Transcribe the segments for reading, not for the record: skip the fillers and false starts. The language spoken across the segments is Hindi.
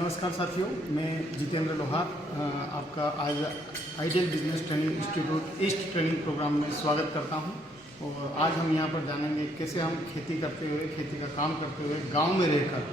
नमस्कार साथियों, मैं जितेंद्र लोहार आपका आज ideal business training institute east training program में स्वागत करता हूं। और आज हम यहां पर जानेंगे कैसे हम खेती करते हुए, खेती का काम करते हुए, गांव में रहकर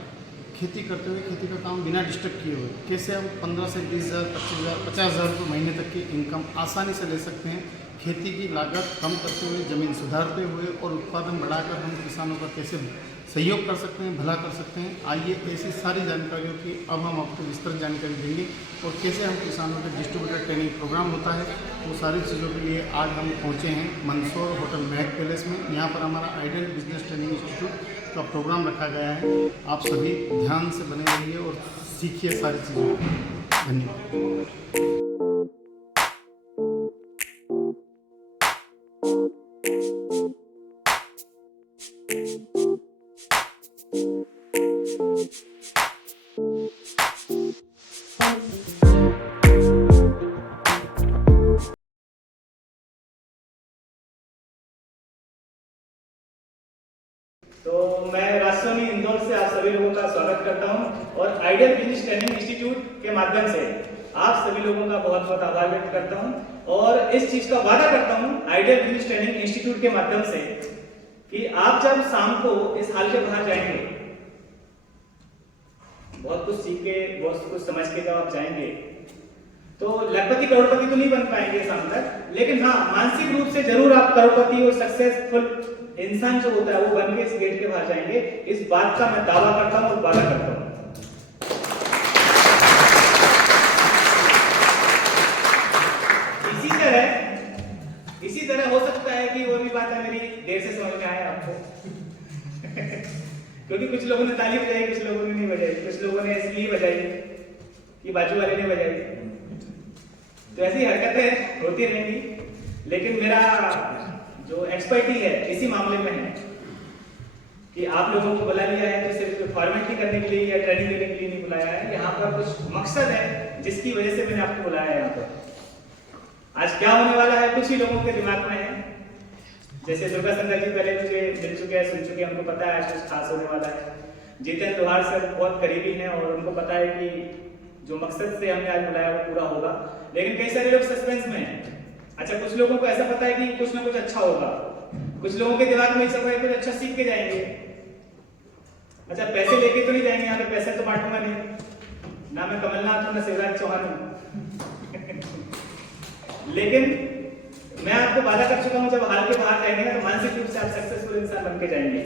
खेती करते हुए, खेती का काम बिना डिस्टर्ब किए हुए कैसे हम 15 से 20,000, 25,000, 50,000 रुपये महीने तक की इनकम आसानी से ले सकते हैं। खेती की लागत कम करते हुए, ज़मीन सुधारते हुए और उत्पादन बढ़ाकर हम किसानों का कैसे सहयोग कर सकते हैं, भला कर सकते हैं। आइए ऐसी सारी जानकारियों की अब हम आपको विस्तृत जानकारी देंगे और कैसे हम किसानों के डिस्ट्रीब्यूटर ट्रेनिंग प्रोग्राम होता है, वो सारी चीज़ों के लिए आज हम पहुँचे हैं मंदसौर होटल महक पैलेस में। यहाँ पर हमारा आइडियल बिजनेस ट्रेनिंग इंस्टीट्यूट का प्रोग्राम रखा गया है। आप सभी ध्यान से बने रहिए और सीखिए सारी चीज़ों को। धन्यवाद। तो मैं राजसोनी इंदौर से आप सभी लोगों का स्वागत करता हूं और आइडियल बिजनेस ट्रेनिंग इंस्टीट्यूट के माध्यम से आप सभी लोगों का बहुत बहुत आभार व्यक्त करता हूं और इस चीज का वादा करता हूं आइडियल बिजनेस ट्रेनिंग इंस्टीट्यूट के माध्यम से कि आप जब शाम को इस हाल के बाहर जाएंगे, बहुत कुछ सीख के, बहुत कुछ समझ के जब आप जाएंगे तो लखपति करोड़पति तो नहीं बन पाएंगे शाम तक, लेकिन हाँ मानसिक रूप से जरूर आप करोड़पति और सक्सेसफुल इंसान जो होता है वो बन के इस गेट के बाहर जाएंगे। इस बात का मैं दावा करता हूं और वादा करता हूं। इसी तरह हो सकता है कि वो भी बात है मेरी देर से समझ में आए आपको क्योंकि कुछ लोगों ने ताली बजाई, कुछ लोगों ने नहीं बजाई, कुछ लोगों ने इसलिए बजाई कि बाजू वाले ने बजाई। तो ऐसी हरकतें होती रहेंगी, लेकिन मेरा जो एक्सपर्टी है इसी मामले में है कि आप लोगों को बुला लिया है तो सिर्फ फॉर्मेलिटी करने के लिए या ट्रेनिंग देने के लिए नहीं बुलाया है। यहाँ पर कुछ मकसद है जिसकी वजह से मैंने आपको बुलाया है। यहाँ पर आज क्या होने वाला है कुछ ही लोगों के दिमाग में है। जैसे दुर्गा शंकर जी पहले मुझे मिल चुके हैं, सुन चुके हैं, हमको पता है आज कुछ खास होने वाला है। जितेंद्र लोहार सर बहुत करीबी हैं और उनको पता है कि जो मकसद से हमने आज बुलाया वो पूरा होगा, लेकिन कई सारे लोग सस्पेंस में हैं। अच्छा, कुछ लोगों को ऐसा पता है कि कुछ ना कुछ अच्छा होगा, कुछ लोगों के दिमाग में सब है कुछ अच्छा सीख के जाएंगे। अच्छा, पैसे लेके तो नहीं जाएंगे, यहाँ पे पैसे तो बांटूंगा नहीं, ना मैं कमलनाथ हूं ना शिवराज चौहान हूं लेकिन मैं आपको वादा कर चुका हूं जब हाल के बाहर जाएंगे ना तो मानसिक रूप से आप सक्सेसफुल इंसान बन के जाएंगे।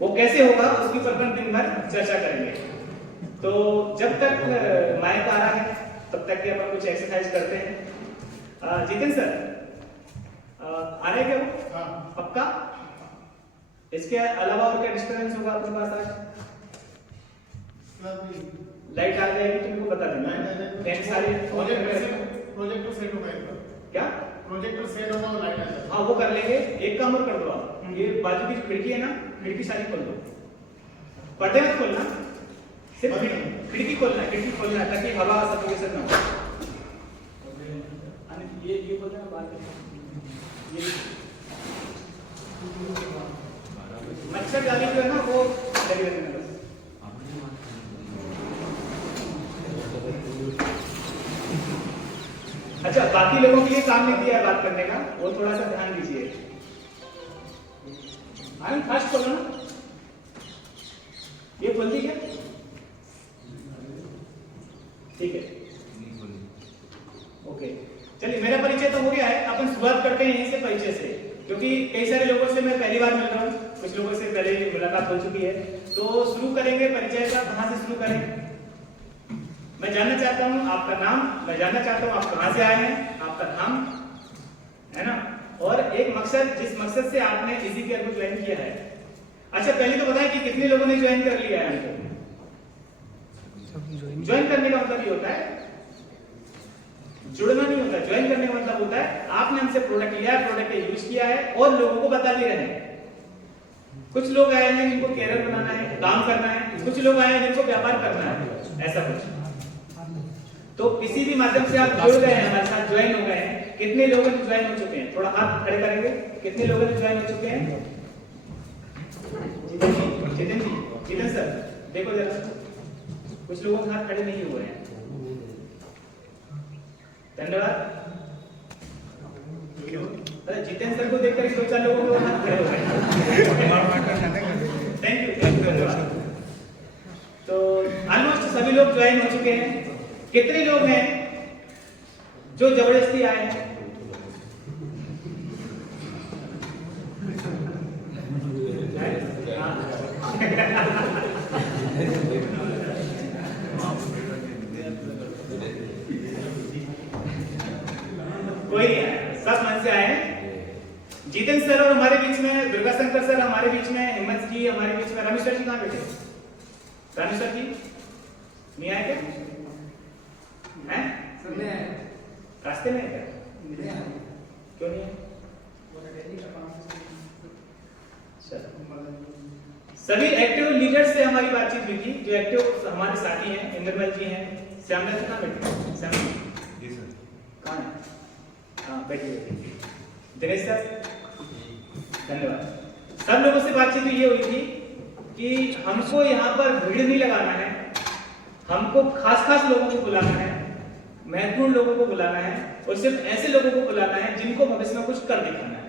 वो कैसे होगा उसके ऊपर अपन दिन भर चर्चा करेंगे। तो जब तक माइक आ रहा है तब तक अपन कुछ एक्सरसाइज करते हैं। जितेंद्र सर आ रहे क्या वो? हाँ। पक्का? इसके अलावा और क्या डिस्टर्बेंस होगा अपने पास आज? लाइट आ जाएगी तुमको बता देना। फैन सारे प्रोजेक्टर सेट होगा क्या? प्रोजेक्टर सेट होगा और लाइट आ जाएगी। हाँ वो कर लेंगे। एक काम और कर दो आप, ये बाजू की जो खिड़की है ना, खिड़की सारी खोल दो। पर्दे मत खोलना, सिर्फ खिड़की खोलना, खिड़की खोलना ताकि हवा सफोकेशन ना हो। ये बोलते हैं बात मच्छर जाली जो है ना वो लगी रहने में बस। अच्छा, बाकी लोगों के लिए काम नहीं दिया है बात करने का, वो थोड़ा सा ध्यान दीजिए। फास्ट खोलो ना, ये खोल दी क्या? ठीक है, ओके। चलिए, मेरा परिचय तो हो गया है, अपन शुरुआत करते हैं यहीं से परिचय से, क्योंकि कई सारे लोगों से मैं पहली बार मिल रहा हूँ, कुछ लोगों से पहले ही मुलाकात हो चुकी है। तो शुरू करेंगे परिचय का। कहाँ से शुरू करें? मैं जानना चाहता हूँ आपका नाम, मैं जानना चाहता हूँ आप कहाँ से आए हैं, आपका नाम है ना, और एक मकसद, जिस मकसद से आपने इसी केयर को ज्वाइन किया है। अच्छा, पहले तो बताएं कि कितने लोगों ने ज्वाइन कर लिया है? ज्वाइन करने का मतलब ये होता है जुड़ना नहीं होता। ज्वाइन करने का मतलब होता है आपने हमसे प्रोडक्ट लिया है, प्रोडक्ट यूज किया है और लोगों को बता भी रहे हैं। कुछ लोग आए हैं जिनको कैरियर बनाना है, काम करना है, कुछ लोग आए हैं जिनको व्यापार करना है, ऐसा कुछ। तो किसी भी माध्यम से आप जुड़ गए हैं, हमारे साथ ज्वाइन हो गए हैं। कितने लोगों ने ज्वाइन हो चुके हैं? थोड़ा हाथ खड़े करेंगे, कितने लोगों ने ज्वाइन हो चुके हैं? जितेंद्र सर देखो जरा, कुछ लोगों के हाथ खड़े नहीं हुए हैं। धन्यवाद। जितेंद्र सर को देखकर 2-4 लोगों के हाथ खड़े हो गए। थैंक यू, धन्यवाद। तो ऑलमोस्ट सभी लोग ज्वाइन हो चुके हैं। कितने लोग हैं जो जबरदस्ती आए हैं? कोई नहीं आया, सब मन से आए हैं। जितेंद्र सर और हमारे बीच में, दुर्गा शंकर सर हमारे बीच में, हिम्मत जी हमारे बीच में, रमेश सर जी कहाँ बैठे? रमेश सर जी नहीं आए क्या? हैं? रास्ते में है क्या? क्यों नहीं है? सभी एक्टिव लीडर से हमारी बातचीत हुई थी। जो एक्टिव हमारे साथी हैं, इंद्रमल जी हैं, श्यामलाल जी कहाँ बैठे? श्याम जी सर कहाँ है? हाँ बैठिए। दिनेश सर धन्यवाद। सब लोगों से बातचीत ये हुई थी कि हमको यहाँ पर भीड़ नहीं लगाना है, हमको खास लोगों को बुलाना है, महत्वपूर्ण लोगों को बुलाना है, और सिर्फ ऐसे लोगों को बुलाना है जिनको भविष्य में कुछ कर दिखाना है।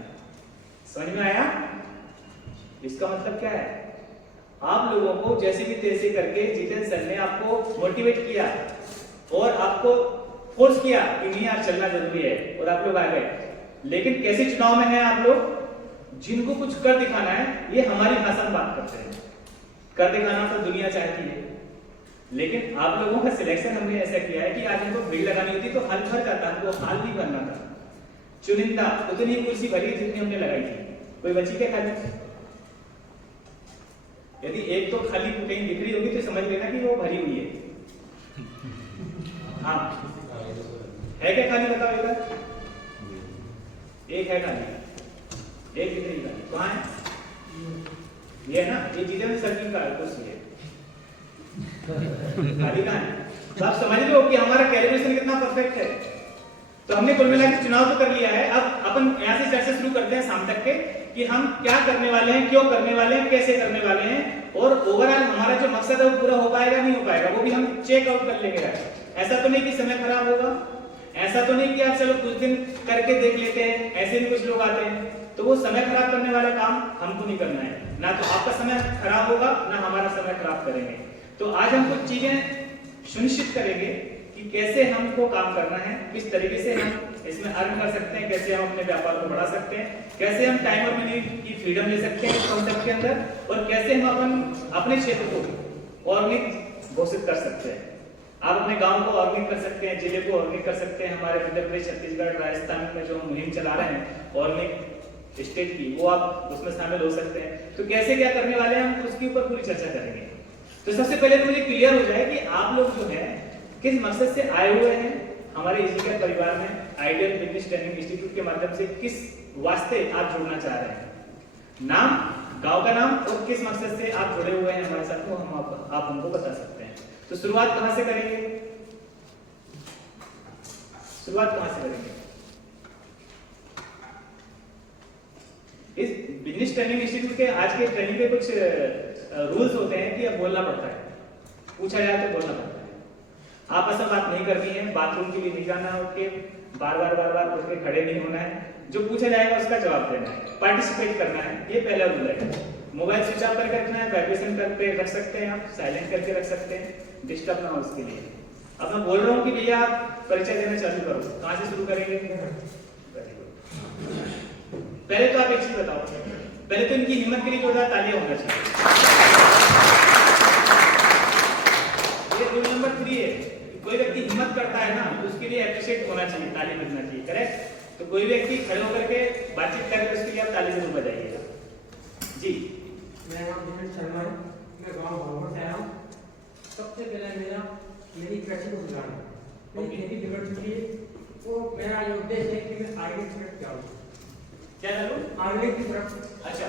समझ में आया? इसका मतलब क्या है? आप लोगों को जैसे भी तैसे करके जितेंद्र सर ने आपको मोटिवेट किया और आपको फोर्स किया कि नहीं यार चलना जरूरी है, और आप लोग आ गए। लेकिन कैसे चुनाव में हैं आप लोग? जिनको कुछ कर दिखाना है, ये हमारी भाषा में बात करते हैं। कर दिखाना तो दुनिया चाहती है, लेकिन आप लोगों का सिलेक्शन हमने ऐसा किया है कि आज हमको भीड़ लगानी होती तो हाल भर जाता, हमको हाल नहीं भरना था। चुनिंदा उतनी कुर्सी भरी जितनी हमने लगाई थी। कोई बची क्या खाली? यदि एक तो खाली कहीं दिख रही होगी तो समझ लेना कि वो भरी हुई है। हाँ है क्या खाली? बताओ इधर। एक है खाली, एक दिख रही खाली। कहाँ है? ये है ना, ये जितेंद्र सर की कुर्सी है। खाली कहाँ है? तो आप समझ लो कि हमारा कैलिब्रेशन कितना परफेक्ट है। तो हमने कुल मिला के चुनाव तो कर लिया है। अब अपन यहाँ से चर्चा शुरू करते हैं शाम तक के कि हम क्या करने वाले हैं, क्यों करने वाले हैं, कैसे करने वाले हैं, और ओवरऑल हमारा जो मकसद है वो पूरा हो पाएगा नहीं हो पाएगा, वो भी हम चेक आउट कर लेंगे। ऐसा तो नहीं कि समय खराब होगा, ऐसा तो नहीं कि यार चलो कुछ दिन करके देख लेते हैं, ऐसे भी कुछ लोग आते हैं। तो वो समय खराब करने वाला काम हमको नहीं करना है। ना तो आपका समय खराब होगा, ना हमारा समय खराब करेंगे। तो आज हम कुछ चीजें सुनिश्चित करेंगे कि कैसे हमको काम करना है, किस तरीके से हम इसमें अर्न कर सकते हैं, कैसे हम अपने व्यापार को बढ़ा सकते हैं, कैसे हम टाइम और मनी की फ्रीडम ले सकते हैं इस कॉन्सेप्ट के अंदर, और कैसे हम अपने क्षेत्र को ऑर्गेनिक घोषित कर सकते हैं। आप अपने गांव को ऑर्गेनिक कर सकते हैं, जिले को ऑर्गेनिक कर सकते हैं। हमारे मध्य प्रदेश, छत्तीसगढ़, राजस्थान में जो मुहिम चला रहे हैं ऑर्गेनिक स्टेट की, वो आप उसमें शामिल हो सकते हैं। तो कैसे क्या करने वाले हैं हम उसके ऊपर पूरी चर्चा करेंगे। तो सबसे पहले तो मुझे क्लियर हो जाए कि आप लोग जो है किस मकसद से आए हुए हैं हमारे इजीकेयर परिवार में, आइडियल बिजनेस ट्रेनिंग इंस्टीट्यूट के माध्यम से किस वास्ते आप जुड़ना चाह रहे हैं। नाम, गांव का नाम और किस मकसद से आप जुड़े हुए हैं हमारे साथ, वो आप हमको बता सकते हैं। तो शुरुआत कहां से करेंगे? इस बिजनेस ट्रेनिंग इंस्टीट्यूट के आज के ट्रेनिंग के कुछ रूल्स होते हैं कि अब बोलना पड़ता है, पूछा जाए तो बोलना पड़ता है। आपस में बात नहीं करनी है, बाथरूम के लिए नहीं जाना है, उठ के बार बार उठ के खड़े नहीं होना है, जो पूछा जाएगा उसका जवाब देना है, पार्टिसिपेट करना है। ये पहला रूल है। मोबाइल स्विच ऑफ करके रखना है, वाइब्रेशन करके रख सकते हैं, आप साइलेंट करके रख सकते हैं, डिस्टर्ब ना हो उसके लिए। अब मैं बोल रहा हूँ कि भैया आप परिचय देना चालू करो, कहाँ से शुरू करेंगे? पहले तो आप एक चीज बताओ, पहले तो इनकी हिम्मत के लिए जोरदार तालियां होना चाहिए। ये रूल नंबर 3 है। कोई व्यक्ति हिम्मत करता है ना तो उसके लिए एप्रिशिएट होना चाहिए, ताली बजना चाहिए, करेक्ट? तो कोई व्यक्ति खड़े होकर के बातचीत करे तो उसके लिए आप ताली जरूर बजाइएगा। जी, मेरा नाम दिनेश शर्मा है, मैं गांव भागवत से आया हूँ। सबसे पहले मेरी कृषि को सुधारना, मेरी खेती बिगड़ चुकी है, तो मेरा ये उद्देश्य है कि मैं ऑर्गेनिक की तरफ जाऊँ। क्या करूँ? ऑर्गेनिक की तरफ। अच्छा,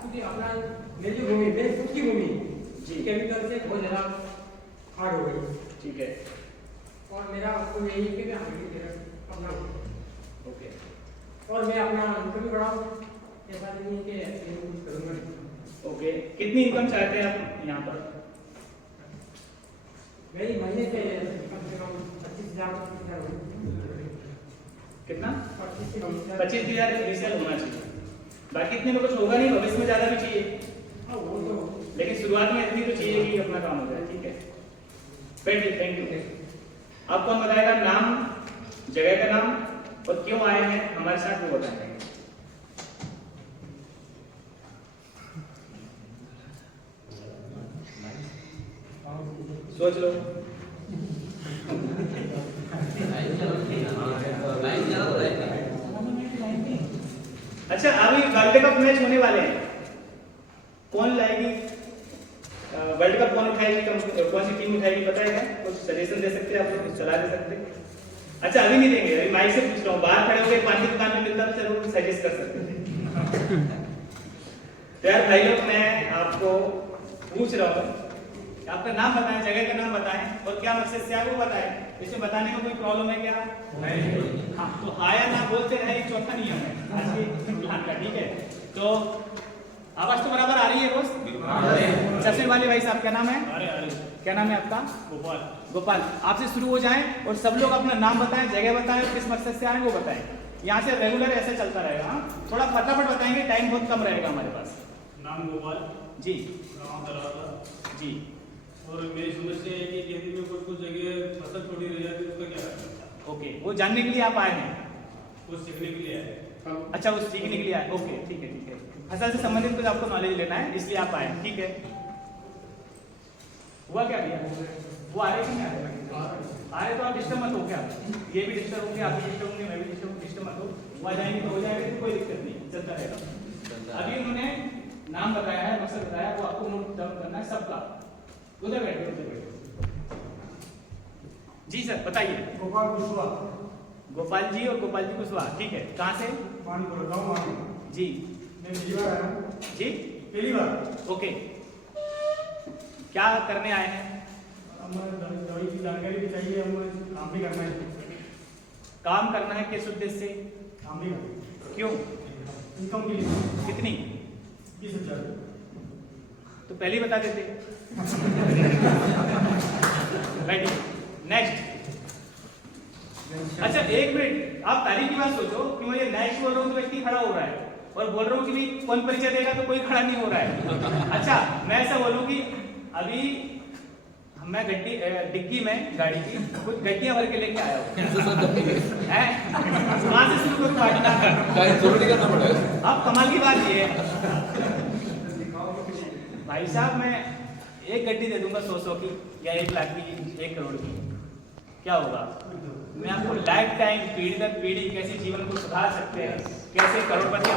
क्योंकि अपना मेरी जो भूमि, मेरी खुद की भूमि जी, केमिकल से बहुत ज़्यादा हार्ड हो गई। ठीक है, और मेरा आपको यही है कि मैं ऑर्गेनिक की तरफ अपनाऊँ। ओके, और मैं अपना इनकम भी बढ़ाऊँ, ऐसा नहीं है कि ये कुछ करूँगा नहीं। ओके। कितनी इनकम चाहते हैं आप यहाँ पर? मेरी महीने से कम से कम 25,000 कितना? 25 से 20,000 25,000 इनिशियल होना चाहिए, बाकी इतने में कुछ होगा नहीं, भविष्य में ज़्यादा भी चाहिए, वो तो लेकिन शुरुआत में इतनी तो चाहिए कि अपना काम हो जाए। ठीक है, थैंक यू। अब कौन बताएगा नाम, जगह का नाम और क्यों आए हैं हमारे साथ, वो बताएंगे। सोच लो। अच्छा, अभी वर्ल्ड कप मैच होने वाले हैं, कौन लाएगी वर्ल्ड कप, कौन उठाएगी, कौन सी टीम उठाएगी, पता है क्या? कुछ सजेशन दे सकते हैं आप लोग, कुछ सलाह दे सकते हैं? अच्छा, अभी नहीं देंगे, अभी माइक से पूछ रहा हूँ, बाहर खड़े होकर पानी की दुकान में मिलता तो चलो सजेस्ट कर सकते थे। तो यार भाई लोग, मैं आपको पूछ रहा हूँ, आपका नाम बताएं, जगह का नाम बताएं और क्या मकसद से आपको बताएं। इसमें बताने में कोई प्रॉब्लम है क्या? नहीं। हाँ, तो आया ना बोलते रहे, चौथा नियम है आज के प्लान का। ठीक है, तो आवाज तो बराबर आ रही है बॉस? सबसे वाले भाई साहब, क्या नाम है? क्या नाम है आपका? गोपाल। गोपाल, आपसे शुरू हो जाएं और सब लोग अपना नाम बताएं, जगह बताएं, किस मकसद से आए वो बताएं। यहाँ से रेगुलर ऐसे चलता रहेगा। हाँ, थोड़ा फटाफट बताएंगे, टाइम बहुत कम रहेगा हमारे पास। नाम गोपाल जी। गाँव दरवाजा जी। और मेरी समस्या है कि खेती में कुछ जगह फसल छोड़ी रह जाती है, उसका क्या करना? ओके, वो जानने के लिए आप आए हैं? कुछ सीखने के लिए है। अच्छा, वो सीखने के लिए आए। ओके, ठीक है, ठीक है। फसल से संबंधित कुछ आपको नॉलेज लेना है, इसलिए आप आए। ठीक है, हुआ क्या भैया? वो आ रहे कि नहीं आ रहे? आ रहे तो आप डिस्टर्ब मत हो। क्या ये भी डिस्टर्ब होंगे, आप भी डिस्टर्ब होंगे, मैं भी डिस्टर्ब मत हो। वो आ जाएंगे तो हो जाएगा, कोई दिक्कत नहीं, चलता रहेगा। अभी उन्होंने नाम बताया है, मकसद बताया, वो आपको नोट डाउन करना है सबका। उधर बैठो, उधर बैठो। जी सर, बताइए। गोपाल कुशवाहा। गोपाल जी और गोपाल जी कुशवाहा, ठीक है। कहाँ से? मानपुर गाँव मानपुर। जी। मैं पहली बार आया हूँ। जी, पहली बार। ओके। क्या करने आए हैं? हमें दवाई की जानकारी भी चाहिए, हमें काम भी करना है। काम करना है किस उद्देश्य से? काम भी करना है। क्यों? इनकम के लिए कितनी? 20,000। तो पहले ही बता देते। बैठिए, नेक्स्ट। अच्छा, एक मिनट, आप तारीख की बात सोचो कि मैं ये नेक्स्ट बोल रहा हूँ तो व्यक्ति खड़ा हो रहा है, और बोल रहा हूँ कि भाई कौन परिचय देगा तो कोई खड़ा नहीं हो रहा है। अच्छा, मैं ऐसा बोलूँ कि अभी मैं डिग्गी में गाड़ी की कुछ गड्डियां भर के लेके आया हूँ। कहाँ से शुरू करूँ बांटना? अब कमाल की बात ये है भाई साहब, मैं एक गड्डी दे दूंगा 100 की या 1 लाख की, 1 करोड़ की, क्या होगा? मैं आपको लाइफ टाइम, पीढ़ी दर पीढ़ी कैसे जीवन को सुधार सकते हैं, कैसे करोड़पति,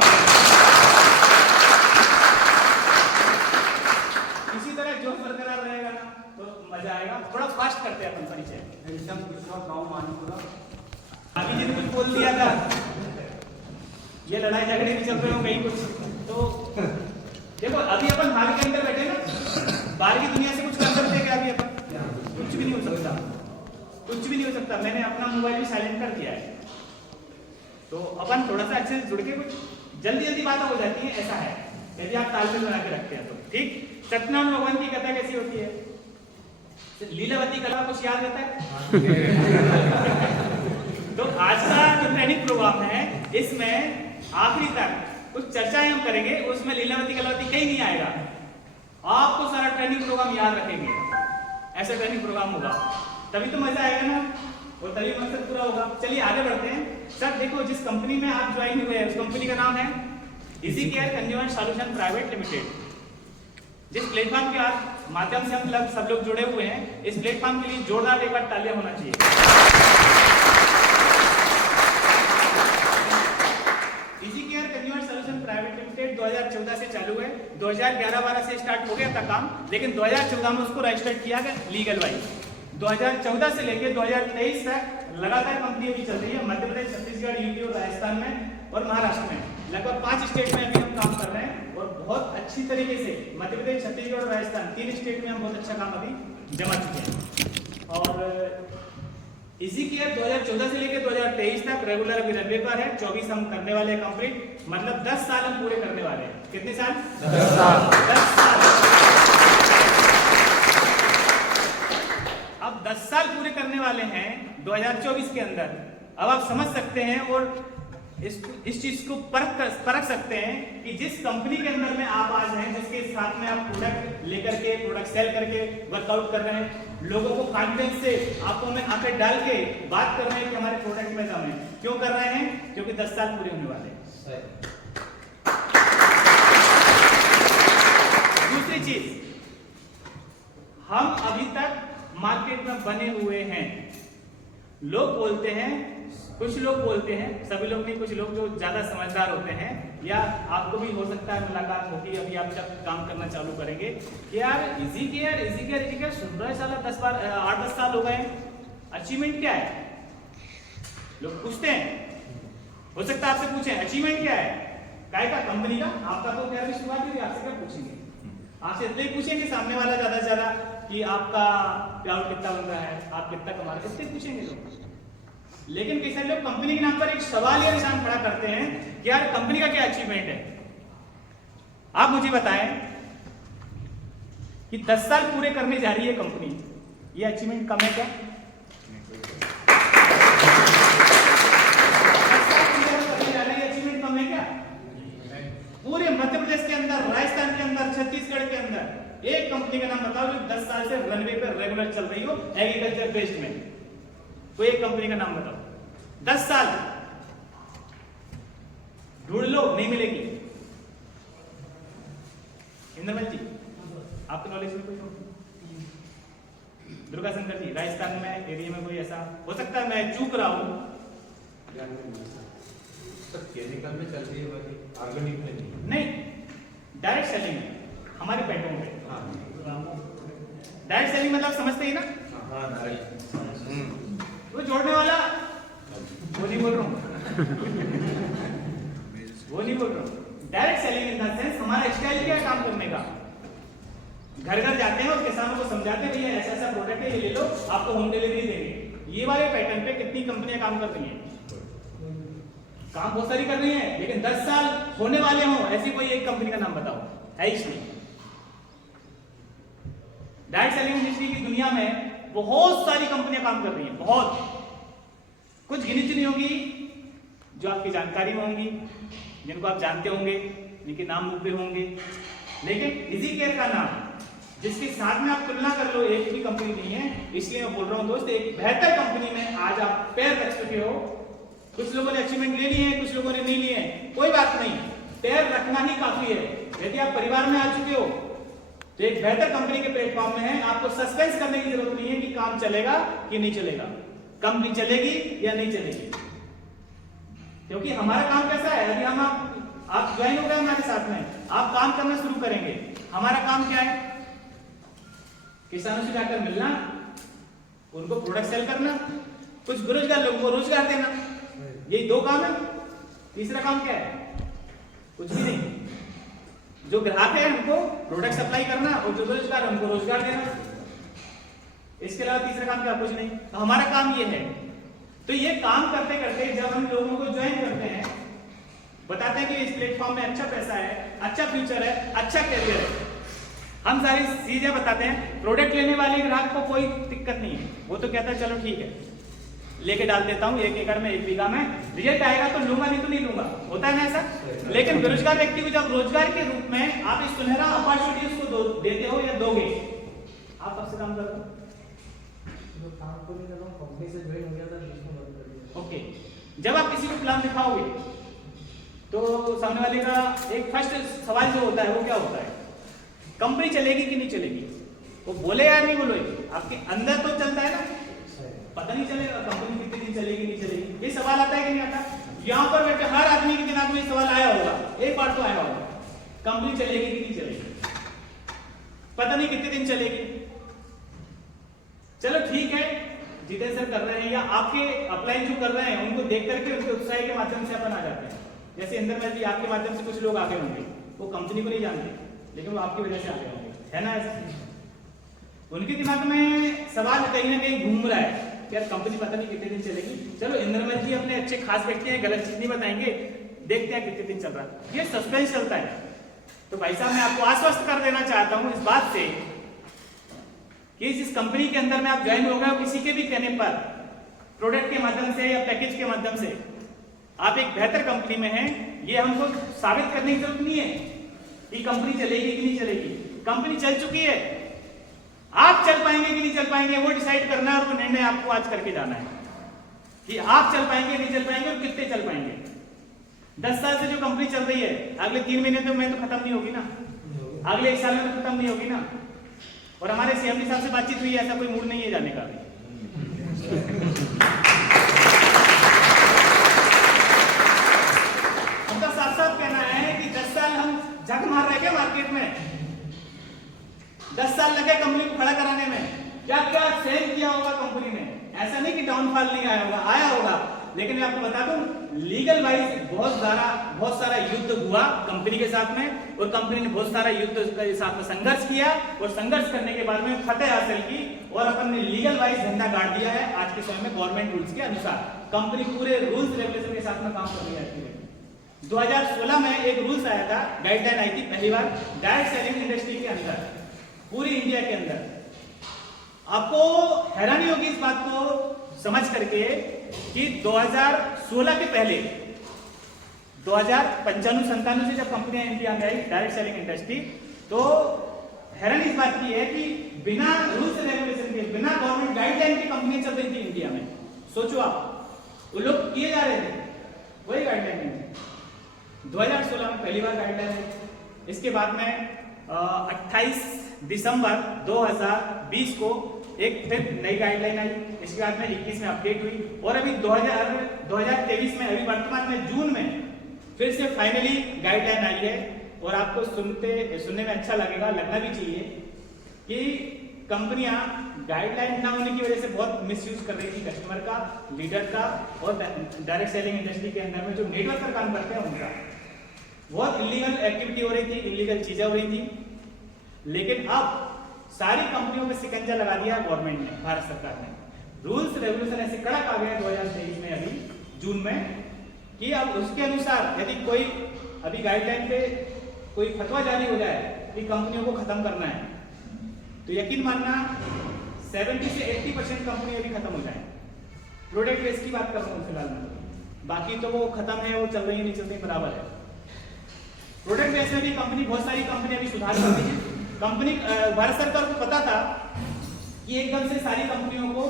इसी तरह जोश बरकरार रहेगा ना तो मजा आएगा। थोड़ा फास्ट करते हैं अपन परिचय। अभी जी कुछ बोल दिया था, ये लड़ाई झगड़े भी चल रहे हो कहीं कुछ, तो देखो अभी अपन हाल के अंदर बैठे ना, बाहर की दुनिया से कुछ कर सकते हैं क्या? अभी अपन कुछ भी नहीं हो सकता, कुछ भी नहीं हो सकता। मैंने अपना मोबाइल भी साइलेंट कर दिया है, तो अपन थोड़ा सा अच्छे से जुड़ के कुछ जल्दी जल्दी बातें हो जाती है, ऐसा है यदि आप तालमेल बना के रखते हैं तो। ठीक, सत्यनारायण भगवान की कथा कैसी होती है? लीलावती कथा कुछ याद रहता है? तो आज का जो ट्रेनिंग प्रोग्राम है, इसमें आखिरी तक कुछ चर्चाएं हम करेंगे, उसमें लीलावती कलावती कहीं नहीं आएगा। आपको सारा ट्रेनिंग प्रोग्राम याद रखेंगे, ऐसा ट्रेनिंग प्रोग्राम होगा, तभी तो मजा आएगा ना, और तभी मकसद पूरा होगा। चलिए आगे बढ़ते हैं। सर देखो, जिस कंपनी में आप ज्वाइन हुए हैं उस कंपनी का नाम है easy care consumer solution private limited. जिस प्लेटफॉर्म के माध्यम से हम सब लोग जुड़े हुए हैं, इस प्लेटफॉर्म के लिए जोरदार एक बार तालियां होना चाहिए। Easy care consumer solution private limited 2014 से चालू है। 2011-12 से स्टार्ट हो गया था काम, लेकिन 2014 में उसको रजिस्टर्ड किया गया लीगल वाइज। 2014 से लेकर 2023 तक लगातार कंपनी अभी चल रही है मध्य प्रदेश, छत्तीसगढ़, यूपी और राजस्थान में और महाराष्ट्र में। लगभग 5 स्टेट में अभी हम काम कर रहे हैं और बहुत अच्छी तरीके से मध्य प्रदेश, छत्तीसगढ़ और राजस्थान 3 स्टेट में हम बहुत अच्छा काम अभी जमा चुके हैं। और इजी केयर 2014 से लेकर 2023 तक रेगुलर अभी रनवे पर है। 24 हम करने वाले हैं कंप्लीट, मतलब 10 साल हम पूरे करने वाले हैं। कितने साल? 10 साल। 10 साल। अब 10 साल पूरे करने वाले हैं 2024 के अंदर। अब आप समझ सकते हैं और इस चीज को परख सकते हैं कि जिस कंपनी के अंदर में आप आज हैं, जिसके साथ में आप प्रोडक्ट लेकर के, प्रोडक्ट सेल करके वर्कआउट कर रहे हैं, लोगों को कॉन्फिडेंस से आंखों में आंखें डाल के बात कर रहे हैं कि हमारे प्रोडक्ट में दम है। क्यों कर रहे हैं? क्योंकि 10 साल पूरे होने वाले हैं। दूसरी चीज, हम अभी तक मार्केट में बने हुए हैं। लोग बोलते हैं, कुछ लोग बोलते हैं, सभी लोग नहीं, कुछ लोग जो ज्यादा समझदार होते हैं, या आपको भी हो सकता है मुलाकात होगी अभी आप जब काम करना चालू करेंगे कि यार इजी केयर सुन रहा है साला 8-10 साल हो गए, अचीवमेंट क्या है? लोग पूछते हैं, हो सकता है आपसे पूछे अचीवमेंट क्या है, काय का, कंपनी का? आपका तो क्या शुरुआत हुई, आपसे क्या पूछेंगे? आपसे इतने ही पूछेंगे, सामने वाला ज्यादा से ज्यादा कि आपका पेआउट कितना बन रहा है, आप कितना कमा रहे हैं, इतने पूछेंगे लोग। लेकिन कई सारे लोग कंपनी के नाम पर एक सवाल या निशान खड़ा करते हैं कि यार कंपनी का क्या अचीवमेंट है। आप मुझे बताएं कि 10 साल पूरे करने जा रही है कंपनी, ये अचीवमेंट कम है क्या? 10 साल करने जा रही है, अचीवमेंट कम है क्या? पूरे मध्य प्रदेश के अंदर, राजस्थान के अंदर, छत्तीसगढ़ के अंदर एक कंपनी का नाम बताओ जो 10 साल से रनवे पर रेगुलर चल रही हो एग्रीकल्चर बेस्ड में, कोई एक कंपनी का नाम बताओ। 10 साल ढूंढ लो, नहीं मिलेगी। इंद्रमल जी, आपके नॉलेज में कोई हो? दुर्गा शंकर जी, राजस्थान में एरिया में कोई ऐसा हो सकता है, मैं चूक रहा हूं। केमिकल में चल रही है, ऑर्गेनिक में नहीं, डायरेक्ट सेलिंग हमारे पेटों में। डायरेक्ट सेलिंग मतलब समझते ही ना? वो जोड़ने वाला वो नहीं बोल रहा हूँ वो नहीं बोल रहा हूँ। Direct selling in the sense हमारा स्टाइल क्या है काम करने का। घर घर जाते हैं और किसानों को समझाते हैं भैया ऐसा ऐसा प्रोडक्ट है, ये ले लो, आपको होम डिलीवरी देंगे। ये वाले पैटर्न पे कितनी कंपनियां काम कर रही हैं? काम बहुत सारी कर रही हैं, लेकिन 10 साल होने वाले हों ऐसी कोई एक कंपनी का नाम बताओ, है ही नहीं। डायरेक्ट सेलिंग इंडस्ट्री की दुनिया में बहुत सारी कंपनियां काम कर रही हैं, बहुत, कुछ गिनी चुनी होंगी जो आपकी जानकारी में होंगी, जिनको आप जानते होंगे, जिनके नाम मुंह पे होंगे। लेकिन इजी केयर का नाम जिसके साथ में आप तुलना कर लो, एक भी कंपनी नहीं है। इसलिए मैं बोल रहा हूं दोस्त, एक बेहतर कंपनी में आज आप पैर रख चुके हो। कुछ लोगों ने अचीवमेंट ले लिए हैं, कुछ लोगों ने नहीं लिए हैं, कोई बात नहीं, पैर रखना ही काफी है। यदि आप परिवार में आ चुके हो तो एक बेहतर कंपनी के प्लेटफॉर्म में है, आपको सस्पेंस करने की जरूरत नहीं है कि काम चलेगा कि नहीं चलेगा, कंपनी चलेगी या नहीं चलेगी। क्योंकि हमारा काम कैसा है, यदि हम आप ज्वाइन हो गए हमारे साथ में, आप काम करना शुरू करेंगे। हमारा काम क्या है? किसानों से जाकर मिलना, उनको प्रोडक्ट सेल करना, कुछ बेरोजगार लोगों को रोजगार देना, यही 2 काम है। तीसरा काम क्या है? कुछ भी नहीं। जो ग्राहक है उनको प्रोडक्ट सप्लाई करना और जो बेरोजगार है उनको रोजगार देना। इसके अलावा तीसरा काम क्या? कुछ नहीं। तो हमारा काम ये है। तो ये काम करते करते जब हम लोगों को ज्वाइन करते हैं, बताते हैं कि इस प्लेटफॉर्म में अच्छा पैसा है, अच्छा फ्यूचर है, अच्छा करियर है, हम सारी चीजें बताते हैं। प्रोडक्ट लेने वाले ग्राहक को कोई दिक्कत नहीं है, वो तो कहता है चलो ठीक है लेके डाल देता हूँ, 1 एकड़ में 1 बीघा में रिजल्ट आएगा तो लूंगा, नहीं तो नहीं लूंगा, होता है ना ऐसा। लेकिन बेरोजगार व्यक्ति को जब रोजगार के रूप में आप इस सुनहरा अपॉर्चुनिटी उसको देते हो या दोगे, आप कब से काम कर रहे हो? काम को नहीं कर रहा हूँ, कंपनी से ज्वाइन हो गया था, बीच में बंद कर दिया। ओके, जब आप किसी को प्लान दिखाओगे तो सामने वाले का एक फर्स्ट सवाल जो होता है वो क्या होता है? कंपनी चलेगी कि नहीं चलेगी? वो बोले या नहीं बोले, आपके अंदर तो चलता है ना, पता नहीं चलेगा कंपनी कितने दिन चलेगी नहीं चलेगी। ये सवाल आता है कि नहीं आता? यहाँ पर बैठे हर आदमी के दिमाग में ये सवाल आया होगा, एक बार तो आया होगा, कंपनी चलेगी कि नहीं चलेगी, पता नहीं कितने दिन चलेगी। चलो ठीक है, जितेंद्र सर कर रहे हैं या आपके अपलाइन जो कर रहे हैं उनको देख करके उनके उत्साह के माध्यम से अपन आ जाते हैं। जैसे इंद्रमल जी, आपके माध्यम से कुछ लोग आगे होंगे, वो कंपनी को नहीं जानते लेकिन वो आपकी वजह से आगे होंगे, है ना ऐसा? उनके दिमाग में सवाल कहीं ना कहीं घूम रहा है, यार कंपनी पता नहीं कितने दिन चलेगी। चलो इंद्रमल जी अपने अच्छे खास व्यक्ति हैं, गलत चीज नहीं बताएंगे, देखते हैं कितने दिन चल रहा है, ये सस्पेंस चलता है। तो भाई साहब मैं आपको आश्वस्त कर देना चाहता हूं इस बात से कि जिस कंपनी के अंदर में आप ज्वाइन हो गए हो, किसी के भी कहने पर प्रोडक्ट के माध्यम से या पैकेज के माध्यम से आप एक बेहतर कंपनी में हैं, ये हमको साबित करने की जरूरत नहीं है कि कंपनी चलेगी कि नहीं चलेगी। कंपनी चल चुकी है, आप चल पाएंगे कि नहीं चल पाएंगे वो डिसाइड करना है, और वो निर्णय आपको आज करके जाना है कि आप चल पाएंगे नहीं चल पाएंगे और कितने चल पाएंगे। 10 साल से जो कंपनी चल रही है, अगले 3 महीने में तो खत्म नहीं होगी ना, अगले 1 साल में तो खत्म नहीं होगी ना। और हमारे सीएमडी साहब से बातचीत हुई है, ऐसा कोई मूड नहीं है जाने का भी। उनका साफ साफ कहना है कि 10 साल हम झक मार रहे क्या मार्केट में, 10 साल लगे कंपनी को खड़ा कराने में, क्या क्या सेल किया होगा कंपनी ने। ऐसा नहीं कि डाउनफॉल नहीं आया होगा, आया होगा, लेकिन मैं आपको बता दूं लीगल वाइज बहुत सारा युद्ध हुआ कंपनी के साथ में, और कंपनी ने बहुत सारा युद्ध के साथ में संघर्ष किया, और संघर्ष करने के बाद में फतेह हासिल की, और अपन ने लीगल वाइज झंडा गाड़ दिया है। आज के समय में गवर्नमेंट रूल्स के अनुसार कंपनी पूरे रूल्स रेगुलेशन के साथ में काम कर रही है। 2016 में एक रूल्स आया था, गाइडलाइन आई थी पहली बार डायरेक्ट सेलिंग इंडस्ट्री के अंदर, पूरी इंडिया के अंदर। आपको हैरानी होगी इस बात को समझ करके कि 2016 के पहले 2095-97 से जब कंपनियां इंडिया में आई डायरेक्ट सेलिंग इंडस्ट्री, तो हैरानी इस बात की है कि बिना रूल्स रेगुलेशन के, बिना गवर्नमेंट गाइडलाइन की कंपनियां चल रही थी इंडिया में। सोचो आप, वो लोग किए जा रहे थे, वही गाइडलाइन है। 2016 में पहली बार गाइडलाइन आई। इसके बाद में 28 दिसंबर 2020 को एक फिर नई गाइडलाइन आई। इसके बाद में 21 में अपडेट हुई, और अभी 2023 में, अभी वर्तमान में जून में फिर से फाइनली गाइडलाइन आई है। और आपको सुनने में अच्छा लगेगा, लगना भी चाहिए कि कंपनियां गाइडलाइन ना होने की वजह से बहुत मिसयूज कर रही थी कस्टमर का, लीडर का, और डायरेक्ट सेलिंग इंडस्ट्री के अंदर में जो नेटवर्क पर काम करते हैं उनका बहुत इलीगल एक्टिविटी हो रही थी, इलीगल चीजें हो रही थी। लेकिन अब सारी कंपनियों पे शिकंजा लगा दिया गवर्नमेंट ने, भारत सरकार ने। रूल्स रेगुलेशन ऐसे कड़क आ गए 2023 में, अभी जून में, कि अब उसके अनुसार यदि कोई अभी गाइडलाइन पे कोई फतवा जारी हो जाए कि कंपनियों को खत्म करना है, तो यकीन मानना 70 से 80% कंपनी अभी खत्म हो जाए। प्रोडक्ट बेस की बात कर रहा हूँ फिलहाल में, बाकी तो वो खत्म है, वो चल रही है नहीं चल रही बराबर है। प्रोडक्ट बेस में भी कंपनी, बहुत सारी कंपनी अभी सुधार कर रही है। कंपनी, भारत सरकार को पता था कि एकदम से सारी कंपनियों को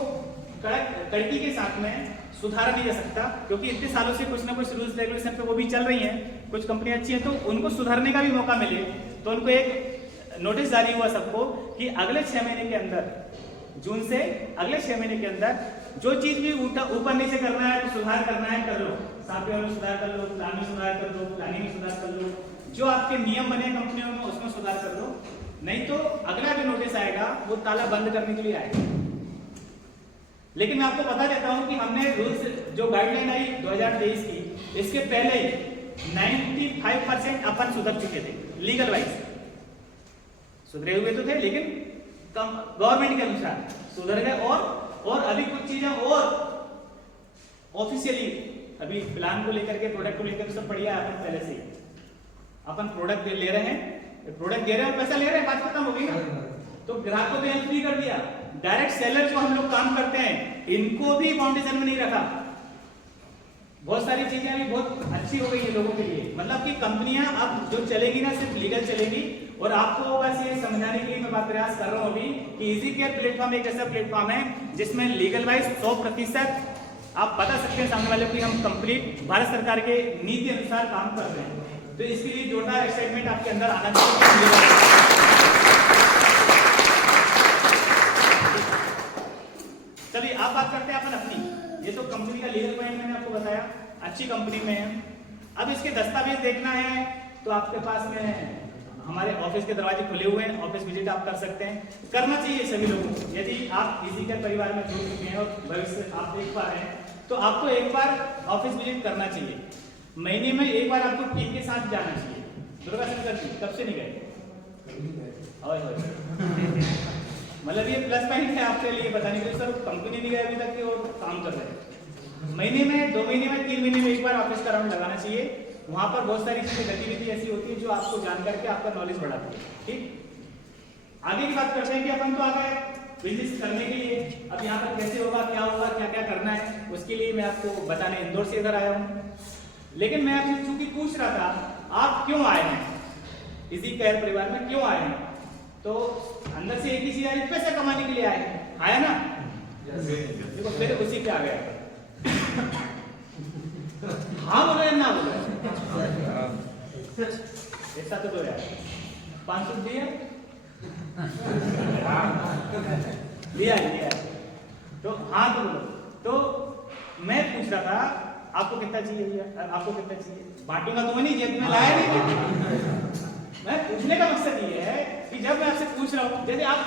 कड़की के साथ में सुधारा नहीं जा सकता, क्योंकि इतने सालों से कुछ ना कुछ रूल्स रेगुलेशन पे वो भी चल रही हैं। कुछ कंपनियां अच्छी हैं तो उनको सुधारने का भी मौका मिले, तो उनको एक नोटिस जारी हुआ सबको कि अगले 6 महीने के अंदर, जून से अगले 6 महीने के अंदर जो चीज भी ऊपर नीचे करना है, तो सुधार करना है कर लो, सॉफ्टवेयर में सुधार कर लो, प्लान में सुधार कर लो, प्लानिंग में सुधार कर लो, जो आपके नियम बने कंपनियों में उसमें सुधार कर लो, नहीं तो अगला जो नोटिस आएगा वो ताला बंद करने के लिए आएगा। लेकिन मैं आपको बता देता हूं कि हमने रूल्स, जो गाइडलाइन आई 2023 की, इसके पहले 95% अपन सुधर चुके थे लीगल वाइज, सुधरे हुए तो थे, लेकिन गवर्नमेंट के अनुसार सुधर गए। और अभी कुछ चीजें और ऑफिशियली अभी प्लान को लेकर के, प्रोडक्ट को लेकर सब बढ़िया है। अपन पहले से अपन प्रोडक्ट ले रहे हैं, प्रोडक्ट दे रहे हैं और पैसा ले रहे हैं, बात खत्म हो गई ना। तो ग्राहकों को फ्री कर दिया। डायरेक्ट सेलर जो हम लोग काम करते हैं, इनको भी फाउंडेशन में नहीं रखा। बहुत सारी चीजें अभी बहुत अच्छी हो गई है लोगों के लिए, मतलब कि कंपनियां अब जो चलेगी ना सिर्फ लीगल चलेगी। और आपको बस ये समझाने के लिए मैं बात प्रयास कर रहा हूं अभी कि इजी केयर प्लेटफॉर्म एक ऐसा प्लेटफॉर्म है जिसमें लीगल वाइज 100% आप बता सकते हैं सामने वाले को हम कंप्लीट भारत सरकार के नीति अनुसार काम कर रहे हैं। तो इसके लिए जोरदार एक्साइटमेंट आपके अंदर आना चाहिए। चलिए आप बात करते हैं अपन अपनी। ये तो कंपनी का लीगल पॉइंट मैंने आपको बताया, अच्छी कंपनी में है। अब इसके दस्तावेज देखना है तो आपके पास में हमारे ऑफिस के दरवाजे खुले हुए हैं, ऑफिस विजिट आप कर सकते हैं, करना चाहिए सभी लोगों को। यदि आप इजी केयर परिवार में जुड़ चुके हैं और भविष्य आप देख पा रहे हैं तो आपको एक बार ऑफिस विजिट करना चाहिए। महीने में एक बार आपको टीम के साथ जाना चाहिए। दुर्गा शंकर जी कब से नहीं गए? मतलब ये प्लस पॉइंट है आपके लिए बताने के लिए, सर कंपनी नहीं गए अभी तक और काम कर रहे हैं। महीने में, 2 महीने में, 3 महीने में एक बार ऑफिस का राउंड लगाना चाहिए। वहां पर बहुत सारी चीजें, गतिविधि ऐसी होती है जो आपको जान करके आपका नॉलेज बढ़ाती है। ठीक, आगे की बात करते हैं कि अपन तो आ गए बिजनेस करने के लिए अब यहाँ पर कैसे होगा, क्या क्या करना है, उसके लिए मैं आपको बताने इंदौर से इधर आया हूँ। लेकिन मैं आपसे चूंकि पूछ रहा था आप क्यों आए हैं, इसी केयर परिवार में क्यों आए हैं, तो अंदर से एक ही चीज आ रही, पैसा कमाने के लिए आए हैं, आया ना? देखो फिर उसी पे आ गया। हाँ बोलो या ना बोलो? ऐसा तो दो यार, 500 दिया लिया तो हाँ तो बोलो। तो मैं पूछ रहा था आपको कितना चाहिए भैया, आपको कितना चाहिए? बांटूंगा तो मैं नहीं, जेब में लाया नहीं। मैं पूछने का मकसद ये है कि जब मैं आपसे पूछ रहा हूँ, जैसे आप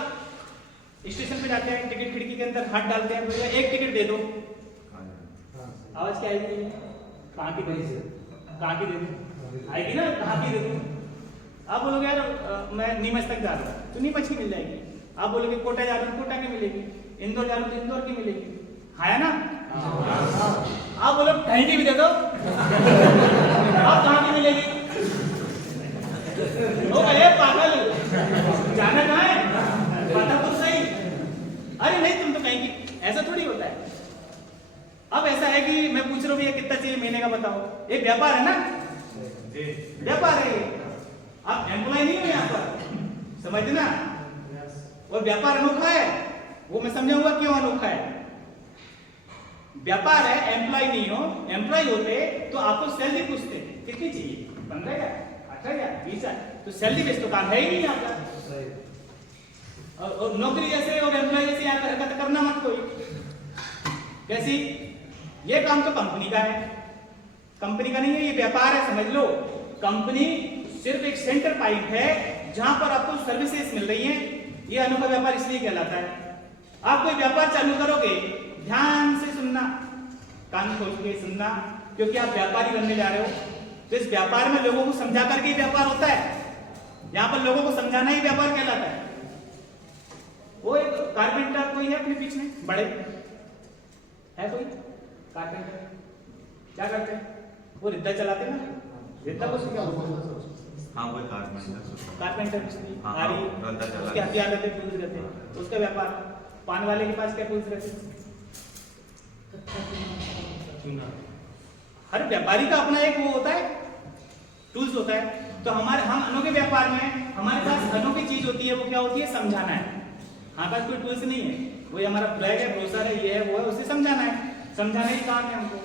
स्टेशन पे जाते हैं, टिकट खिड़की के अंदर हाथ डालते हैं, भैया एक टिकट दे दो, आवाज क्या आएगी? कहाँ की दे दूँ आएगी ना, कहाँ की दे दूँ? आप बोलोगे यार मैं नीमच तक जा रहा हूँ तो नीमच की मिल जाएगी। आप बोलोगे कोटा जा रहा हूँ कोटा की मिलेगी, इंदौर जा रहा हूँ तो इंदौर की मिलेगी, है ना? आप बोलो कहीं की भी दे दो, आप कहाँ की मिलेगी? ओ भैया पागल, जाना कहाँ है? पता तो सही। अरे नहीं तुम तो कहीं की, ऐसा थोड़ी होता है। अब ऐसा है कि मैं पूछ रहा हूँ भैया कितना चाहिए महीने का बताओ, एक व्यापार है ना, व्यापार है, आप एम्प्लॉय नहीं हो यहाँ पर, समझना। और व्यापार अनोखा है, वो मैं समझाऊंगा क्यों अनोखा है। व्यापार है, एम्प्लॉय नहीं हो, एम्प्लॉय होते तो आपको सैलरी पूछते कितनी चाहिए, 15,000, 18,000, 20,000, तो सैलरी बेस तो काम है ही नहीं यहाँ पर। और नौकरी जैसे और एम्प्लॉय जैसे यहाँ पर हरकत करना मत कोई। कैसी? ये काम तो कंपनी का है, कंपनी का नहीं है, ये व्यापार है, समझ लो। कंपनी सिर्फ एक सेंटर पॉइंट है जहां पर आपको सर्विसेज मिल रही हैं। ये अनोखा व्यापार इसलिए कहलाता है। आप कोई व्यापार चालू करोगे, ध्यान से सुनना, कान खोल के सुनना, क्योंकि आप व्यापारी बनने जा रहे हो। तो इस व्यापार में लोगों को समझा करके व्यापार होता है, यहाँ पर लोगों को समझाना ही व्यापार कहलाता है। वो एक कारपेंटर कोई है अपने पीछे बड़े है, कोई कारपेंटर क्या करते हैं? वो रिद्धा चलाते हैं ना, रिद्धा को क्या बोलते हैं? हाँ वो कारपेंटर मिस्त्री, हाँ, आरी, रद्दा चला उसके हथियार रहते, टूल्स रहते हैं, उसका व्यापार। पान वाले के पास क्या टूल्स रहते हैं? हर व्यापारी का अपना एक वो होता है, टूल्स होता है। तो हम अनोखे व्यापार में हमारे पास अनोखी चीज होती है, वो क्या होती है? समझाना है। हमारे पास कोई टूल्स नहीं है, वही हमारा फ्लैग है, ब्रोशर है, ये है वो है, उसे समझाना है, समझाने ही काम है हमको।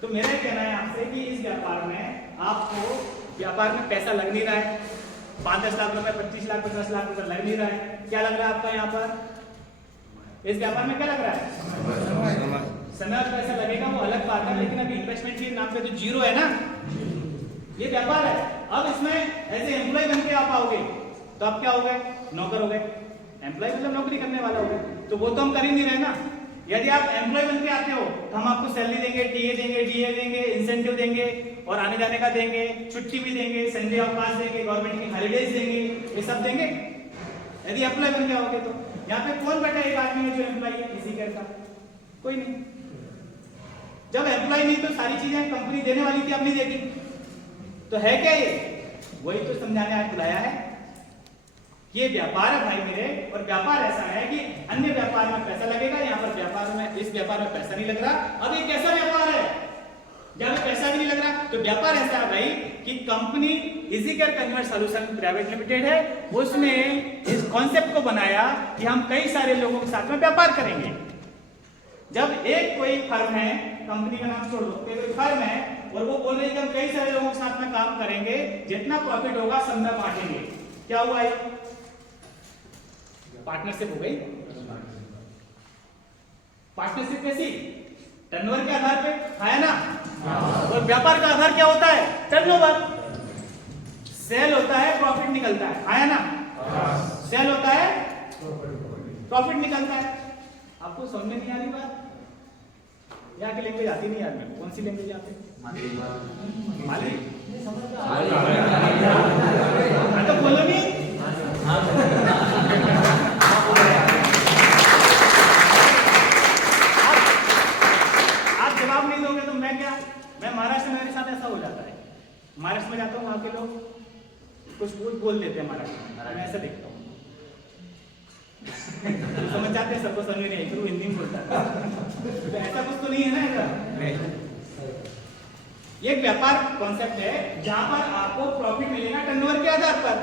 तो मेरा ये कहना है आपसे कि इस व्यापार में आपको, व्यापार में पैसा लग नहीं रहा है, 5-10 लाख रुपए, 25 लाख, 50 लाख रुपए लग नहीं रहा है। क्या लग रहा है आपका यहाँ पर? इस व्यापार में क्या लग रहा है? समय और पैसा लगेगा, वो अलग बात है, लेकिन अभी इन्वेस्टमेंट के नाम पे तो जीरो है ना। ये व्यापार है। अब इसमें ऐसे एम्प्लॉय बन के आप आओगे तो आप क्या हो गए? नौकर हो गए। एम्प्लॉय मतलब नौकरी करने वाला हो गए, तो वो तो हम कर ही नहीं रहे ना। यदि आप एम्प्लॉय बन के आते हो तो हम आपको सैलरी देंगे, टीए देंगे, डीए देंगे, इंसेंटिव देंगे, और आने जाने का देंगे, छुट्टी भी देंगे, संडे अवकाश देंगे, गवर्नमेंट की हॉलीडेज देंगे, ये सब देंगे यदि एम्प्लॉय बन के आओगे। तो यहाँ पे कौन बैठा एक आदमी है जो एम्प्लॉय है किसी केयर का? कोई नहीं। जब एम्प्लॉय नहीं तो सारी चीजें कंपनी देने वाली थी, अब नहीं देती, तो है क्या ये? वही तो समझाने आज बुलाया है। ये व्यापार है भाई मेरे, और व्यापार ऐसा है कि अन्य व्यापार में पैसा लगेगा, यहाँ पर व्यापार में, इस व्यापार में पैसा नहीं लग रहा। अब ये कैसा व्यापार है जहाँ पे पैसा भी नहीं लग रहा? तो व्यापार ऐसा है भाई कि company Easycare consumer solution private limited है, उसने इस कॉन्सेप्ट को बनाया कि हम कई सारे लोगों के साथ में व्यापार करेंगे। जब एक कोई फर्म है, कंपनी का नाम छोड़ दो, कोई फर्म है और वो बोल रही है कि हम कई सारे लोगों के साथ में काम करेंगे, जितना प्रॉफिट होगा सब में बांटेंगे। क्या हुआ? पार्टनरशिप हो गई। पार्टनरशिप कैसी? टर्नओवर के आधार पे, है ना? और व्यापार का आधार क्या होता है? टर्नओवर। सेल होता है, प्रॉफिट निकलता है ना? सेल होता है, प्रॉफिट निकलता है। आपको समझ में नहीं आ रही बात? यहाँ की लैंग्वेज आती नहीं यार, कौन सी लैंग्वेज आती है? माली। तो बोलो नहीं। आप जवाब नहीं दोगे तो मैं क्या? मैं महाराष्ट्र में, मेरे साथ ऐसा हो जाता है। महाराष्ट्र में जाता हूँ, वहां के लोग कुछ बोल देते हैं महाराष्ट्र में, मैं ऐसा देखता हूँ। समझ जाते हैं, सबको समझ नहीं आई, फिर वो हिंदी में बोलता है। तो ऐसा कुछ तो नहीं है ना ऐसा। ये एक व्यापार कॉन्सेप्ट है जहां पर आपको प्रॉफिट मिलेगा टर्नओवर के आधार पर।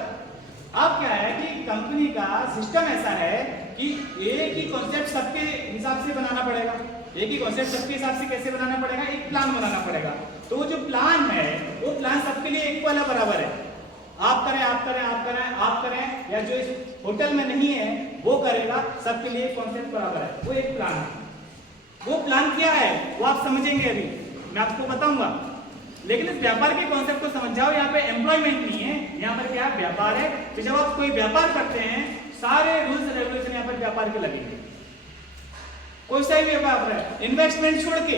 अब क्या है कि कंपनी का सिस्टम ऐसा है कि एक ही कॉन्सेप्ट सबके हिसाब से बनाना पड़ेगा। एक ही कॉन्सेप्ट सबके हिसाब से कैसे बनाना पड़ेगा, एक प्लान बनाना पड़ेगा। तो वो जो प्लान है वो प्लान सबके लिए इक्वल है, बराबर है। आप करें, आप करें, आप करें, आप करें, या जो इस होटल में नहीं है वो करेगा, सबके लिए कॉन्सेप्ट बराबर है। वो एक प्लान है। वो प्लान क्या है वो आप समझेंगे, अभी मैं आपको बताऊंगा। लेकिन इस व्यापार के कॉन्सेप्ट को समझ जाओ। यहाँ पे एम्प्लॉयमेंट नहीं है, यहाँ पर क्या व्यापार है। तो जब आप कोई व्यापार करते हैं सारे रूल्स रेगुलेशन यहाँ पर व्यापार के लगेंगे। कोई सा ही व्यापार है, इन्वेस्टमेंट छोड़ के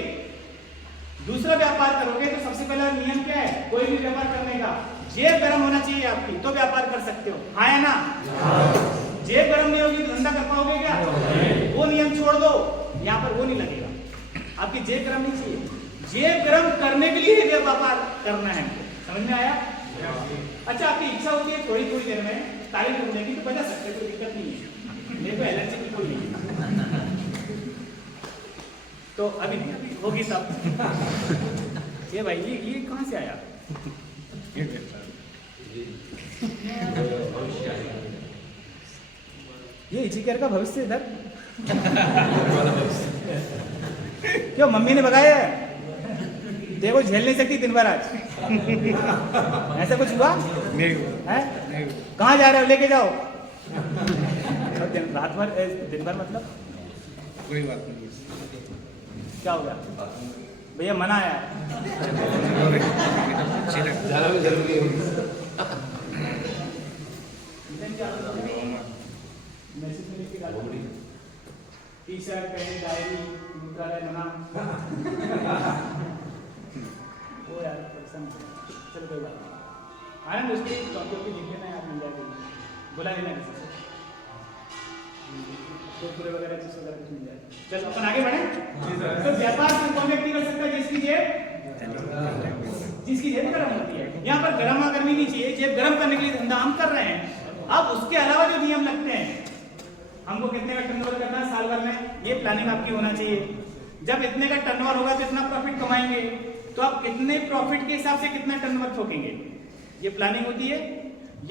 दूसरा व्यापार करोगे तो सबसे पहला नियम क्या है, कोई भी व्यापार करने का जेब गर्म होना चाहिए आपकी, तो व्यापार कर सकते हो। हाँ या ना? जेब गर्म नहीं होगी तो धंधा कर पाओगे क्या? वो नियम छोड़ दो, यहाँ पर वो नहीं लगेगा। आपकी जेब गर्म नहीं चाहिए, जेब गर्म करने के लिए व्यापार करना है। समझ में आया? अच्छा, आपकी इच्छा होती है थोड़ी थोड़ी देर में ताली बजने की तो बजा सकते हो, कोई दिक्कत नहीं है। मेरे को एलर्जी की कोई नहीं। तो अभी होगी तब। ये भाई ये कहाँ से आया? ये इचिकेयर का भविष्य इधर क्यों मम्मी ने भगाया है? देखो झेल नहीं सकती दिन भर आज। ऐसा कुछ हुआ? नहीं। कहाँ जा रहे हो? लेके जाओ। रात भर दिन भर मतलब कोई बात नहीं। क्या हो गया भैया? मना आया टी शर्ट पैंट डायरी मंत्रालय मना। वो यार चलो कोई बात नहीं। आनंद उसकी कॉपी लिख लेना यार, मिल जाएगी। बुला लेना किसी से, कुरकुरे वगैरह चीज वगैरह कुछ मिल जाए। चलो अपन आगे बढ़े। तो व्यापार से कौन व्यक्ति कर सकता है? जिसकी जेब गर्म होती है। यहाँ पर गर्मा गर्मी नहीं चाहिए, जेब गर्म करने के लिए धंधा हम कर रहे हैं। अब उसके अलावा जो नियम लगते हैं, हमको कितने का टर्नओवर करना है साल भर में, ये प्लानिंग आपकी होना चाहिए। जब इतने का टर्नओवर होगा तो इतना प्रॉफिट कमाएंगे, तो आप कितने प्रॉफिट के हिसाब से कितना टर्नओवर ठोकेंगे, ये प्लानिंग होती है।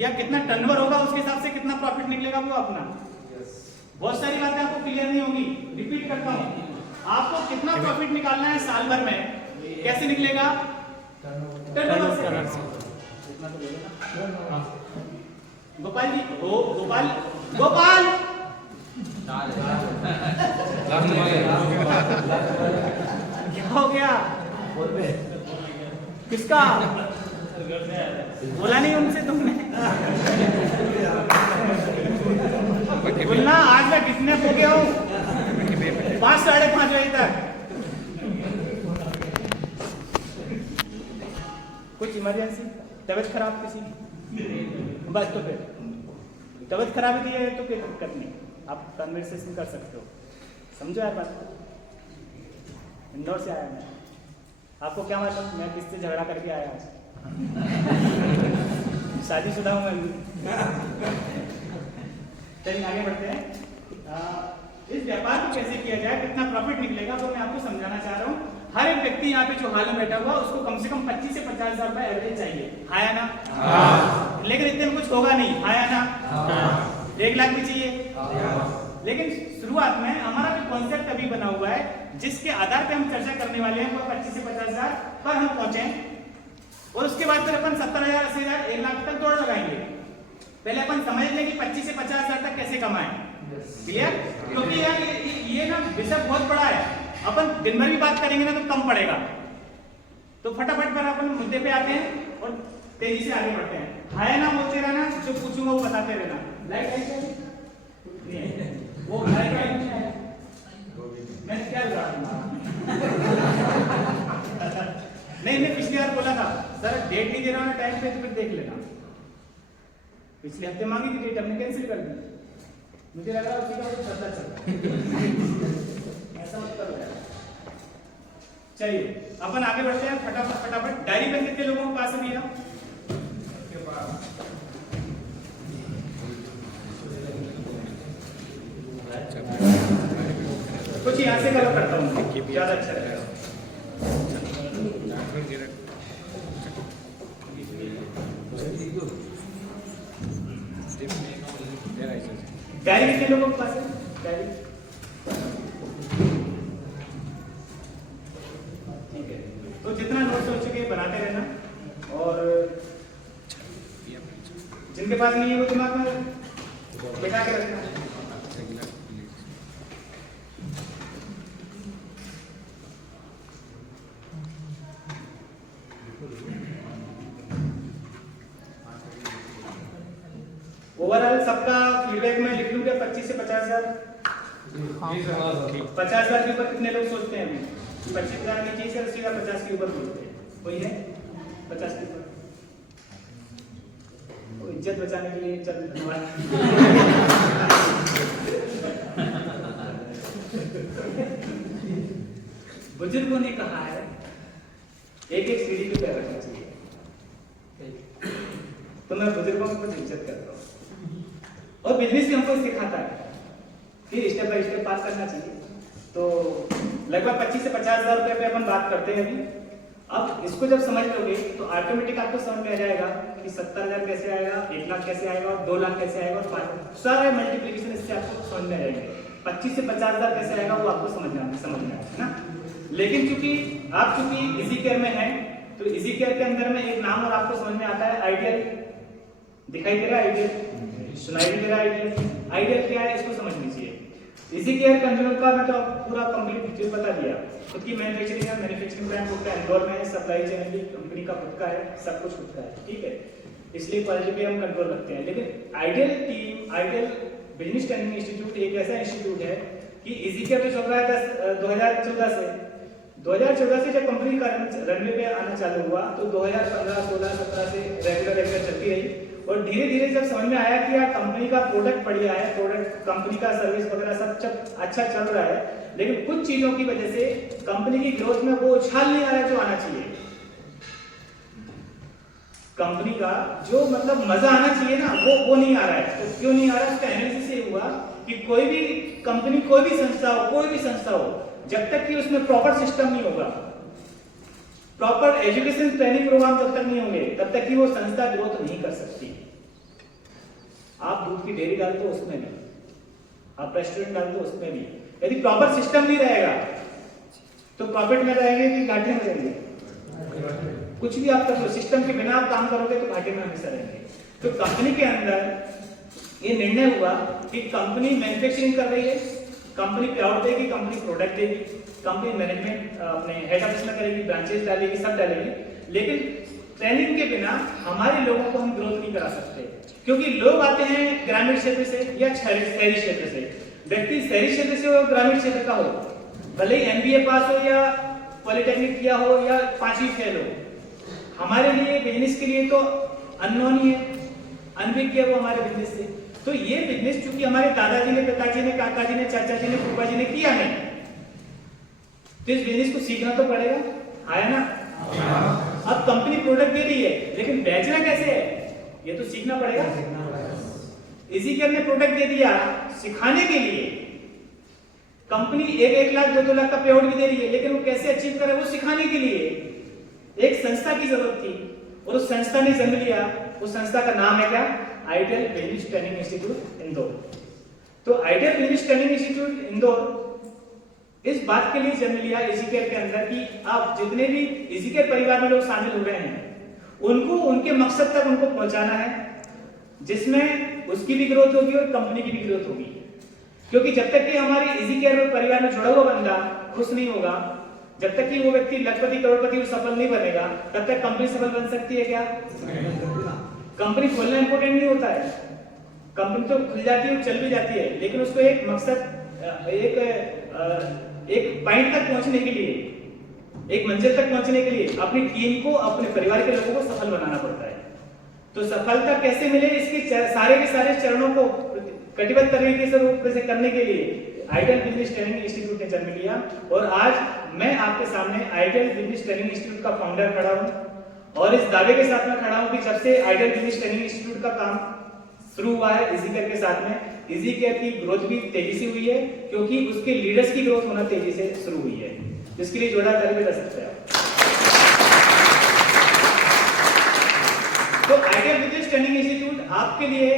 या कितना टर्नओवर होगा उसके हिसाब से कितना प्रॉफिट निकलेगा वो अपना। बहुत सारी बातें आपको क्लियर नहीं होंगी, रिपीट करता हूँ। आपको कितना प्रॉफिट निकालना है साल भर में, कैसे निकलेगा? टर्नओवर से। गोपाल जी, गोपाल गोपाल क्या हो गया? किसका? बोला नहीं उनसे तुमने? बोलना आज मैं कितने हो गया हूँ? 5 साढ़े 5 बजे तक। कुछ इमरजेंसी, तबीयत खराब किसी की, बस तो फिर तबीयत खराब है तो कोई दिक्कत नहीं, आप कन्वर्सेशन कर सकते हो। समझो यार बात। इंदौर से आया मैं, आपको क्या मालूम मैं किससे झगड़ा करके आया आज? शादीशुदा हूँ मैं। चलिए आगे बढ़ते हैं। इस व्यापार को कैसे किया जाए, कितना प्रॉफिट निकलेगा वो मैं आपको समझाना चाह रहा हूँ। हर एक व्यक्ति यहाँ पे जो हाल में बैठा हुआ उसको कम से कम 25 से 50 हजार रुपए एवरेज चाहिए। हाँ या ना? लेकिन इतने में कुछ होगा नहीं। हाँ या ना? 1 लाख भी चाहिए। लेकिन शुरुआत में हमारा जो कॉन्सेप्ट अभी बना हुआ है, जिसके आधार पे हम चर्चा करने वाले हैं, वो 25 से 50 हजार पर हम पहुंचे, और उसके बाद फिर अपन 70 हजार, 80 हजार, 1 लाख तक दौड़ लगाएंगे। पहले अपन समझ लें कि 25 से 50 हजार तक कैसे कमाएं। क्लियर? क्योंकि यार ये ना विषय बहुत बड़ा है, अपन दिन भर भी बात करेंगे ना तो कम पड़ेगा। तो फटाफट पर अपन मुद्दे पे आते हैं और तेजी से आगे बढ़ते हैं। हाँ ना बोलते रहना, जो पूछूंगा वो बताते रहना। लाइट वो मैं क्या नहीं, मैं पिछली बार बोला था सर डेट नहीं दे रहा हूँ टाइम पे, तो फिर देख लेना। पिछले हफ्ते मांगी थी डेट, हमने कैंसिल कर दी। मुझे लग रहा है उसी का कुछ पता चल रहा ऐसा मत करो यार। चलिए अपन आगे बढ़ते हैं फटाफट फटाफट। डायरी पेन कितने लोगों के पास है भैया? कुछ यहाँ से कवर करता हूँ, ज़्यादा अच्छा रहेगा। डायरी कितने लोगों के पास है? डायरी ठीक है, तो जितना नोट्स हो चुके बनाते रहना, और जिनके पास नहीं है वो दिमाग में बिठा के रखना। ओवरऑल सबका फीडबैक में लिख लूँ क्या? 25 से 50,000? 50,000 के ऊपर कितने लोग सोचते हैं? अभी 25,000 नीचे से सीधा 50 के ऊपर बोलते हैं, कोई है 50 के ऊपर? वो इज्जत बचाने के लिए चल बुजुर्गों ने कहा है एक एक सीढ़ी पे पैर रखना चाहिए, तो मैं बुजुर्गों को कुछ इज्जत करता हूँ, और बिजनेस भी हमको सिखाता है फिर स्टेप बाय स्टेप पास करना चाहिए। तो लगभग 25 से 50,000 रुपए पे अपन बात करते हैं अभी। अब इसको जब समझ लोगे तो ऑटोमेटिक आपको समझ में आ जाएगा कि 70,000 कैसे आएगा, 1 लाख कैसे आएगा, और 2 लाख कैसे आएगा, और 5 सारे मल्टीप्लिकेशन इससे आपको समझ में आ जाएंगे। 25 से 50,000 कैसे आएगा वो आपको समझ में आएगा ना। लेकिन चूंकि आप इजी केयर में हैं, तो इजी केयर के अंदर में एक नाम और आपको समझ में आता है, आइडियल। दिखाई दे रहा है आइडियल, सुनाई भी दे रहा है आइडियल। आइडियल क्या है इसको समझ लीजिए। इजी केयर कंज्यूमर का मैं तो पूरा कंप्लीट डिटेल बता दिया। खुद की मैन्युफैक्चरिंग है, मैन्युफैक्चरिंग प्लांट खुद का इंदौर में है, सप्लाई चैनल भी कंपनी का खुद का है, सब कुछ खुद का है, ठीक है। इसलिए क्वालिटी पे हम कंट्रोल रखते हैं। लेकिन ideal team, ideal business training institute एक ऐसा इंस्टीट्यूट है कि इजी केयर तो चल रहा है 2014 से। 2014 से जब कंपनी का रनवे पे आना चालू हुआ तो 2015, 16, 17 से रेगुलर चलती रही, और धीरे धीरे जब समझ में आया कि यार कंपनी का प्रोडक्ट बढ़िया है, प्रोडक्ट कंपनी का सर्विस वगैरह सब अच्छा चल रहा है, लेकिन कुछ चीजों की वजह से कंपनी की ग्रोथ में वो उछाल नहीं आ रहा है जो आना चाहिए। कंपनी का जो मतलब मजा आना चाहिए ना वो नहीं आ रहा है। तो क्यों नहीं आ रहा है? उसका एनालिसिस ये हुआ कि कोई भी कंपनी, कोई भी संस्था हो, जब तक कि उसमें प्रॉपर सिस्टम नहीं होगा, प्रॉपर एजुकेशन ट्रेनिंग प्रोग्राम जब तक नहीं होंगे, तब तक कि वो संस्था ग्रोथ नहीं कर सकती। आप दूध की डेयरी डाल दो उसमें भी, आप रेस्टोरेंट डाल दो उसमें भी, यदि प्रॉपर सिस्टम नहीं रहेगा तो प्रॉफिट में रहेंगे कि घाटे में रहेंगे? कुछ भी आप कर लो, सिस्टम के बिना आप काम करोगे तो घाटे में हमेशा रहेंगे। तो कंपनी के अंदर ये निर्णय हुआ कि कंपनी मैन्युफैक्चरिंग कर रही है, कंपनी पेआउट देगी, कंपनी प्रोडक्ट देगी, कंपनी मैनेजमेंट अपने हेड ऑफिस में करेगी, ब्रांचेस डालेगी, सब डालेगी, लेकिन ट्रेनिंग के बिना हमारे लोगों को हम ग्रोथ नहीं करा सकते। क्योंकि लोग आते हैं ग्रामीण क्षेत्र से या शहरी क्षेत्र से। व्यक्ति शहरी क्षेत्र से हो, ग्रामीण क्षेत्र का हो, भले ही MBA पास हो या पॉलिटेक्निक किया हो या 5वीं फेल हो, हमारे लिए बिजनेस के लिए तो अननोन ही है, अनभिज्ञ है वो हमारे बिजनेस से। तो ये बिजनेस चूंकि हमारे दादाजी ने, पिताजी ने, काकाजी ने, चाचाजी ने, फूफा जी ने किया नहीं, तो इस बिजनेस को सीखना तो पड़ेगा, आया ना। अब कंपनी प्रोडक्ट दे रही है, लेकिन बेचना कैसे है ये तो सीखना पड़ेगा। इजी केयर ने प्रोडक्ट दे दिया सिखाने के लिए, कंपनी 1 लाख 2 लाख का पेआउट भी दे रही है, लेकिन वो कैसे अचीव करे वो सिखाने के लिए एक संस्था की जरूरत थी, और उस संस्था ने जन्म लिया। उस संस्था का नाम है क्या? Ideal business training institute Indore. तो ideal business training institute Indore इस बात के लिए जन्म लिया इजी केयर के अंदर कि आप जितने भी इजी केयर परिवार में लोग शामिल हो रहे हैं, उनको उनके मकसद तक उनको पहुंचाना है, जिसमें उसकी भी ग्रोथ होगी और कंपनी की भी ग्रोथ होगी। क्योंकि जब तक कि हमारे इजी केयर परिवार में जुड़ा हुआ बंदा खुश नहीं होगा, जब तक कि वो व्यक्ति लखपति करोड़पति सफल नहीं बनेगा, तब तक कंपनी सफल बन सकती है क्या? कंपनी खोलना इंपॉर्टेंट नहीं होता है, कंपनी तो खुल जाती है, चल भी जाती है, लेकिन उसको एक मकसद, एक पॉइंट तक पहुंचने के लिए, एक मंजिल तक पहुंचने के लिए अपनी टीम को, अपने परिवार के लोगों को सफल बनाना पड़ता है। तो सफलता कैसे मिले, इसके सारे के सारे चरणों को कटिबद्ध तरीके से करने के लिए आइडियल बिजनेस ट्रेनिंग इंस्टीट्यूट ने जन्म लिया। और आज मैं आपके सामने आइडियल बिजनेस ट्रेनिंग इंस्टीट्यूट का फाउंडर खड़ा हूं, और इस दावे के साथ मैं खड़ा हूं कि जब से आइडियल बिजनेस ट्रेनिंग इंस्टीट्यूट का काम शुरू हुआ है इजी केयर के साथ में। इजी केयर की ग्रोथ भी तेजी से हुई है क्योंकि उसके लीडर्स की ग्रोथ होना तेजी से शुरू हुई है, जिसके लिए जोड़ा ताली बजा सकते हैं आप। तो आइडियल बिजनेस ट्रेनिंग इंस्टीट्यूट आपके लिए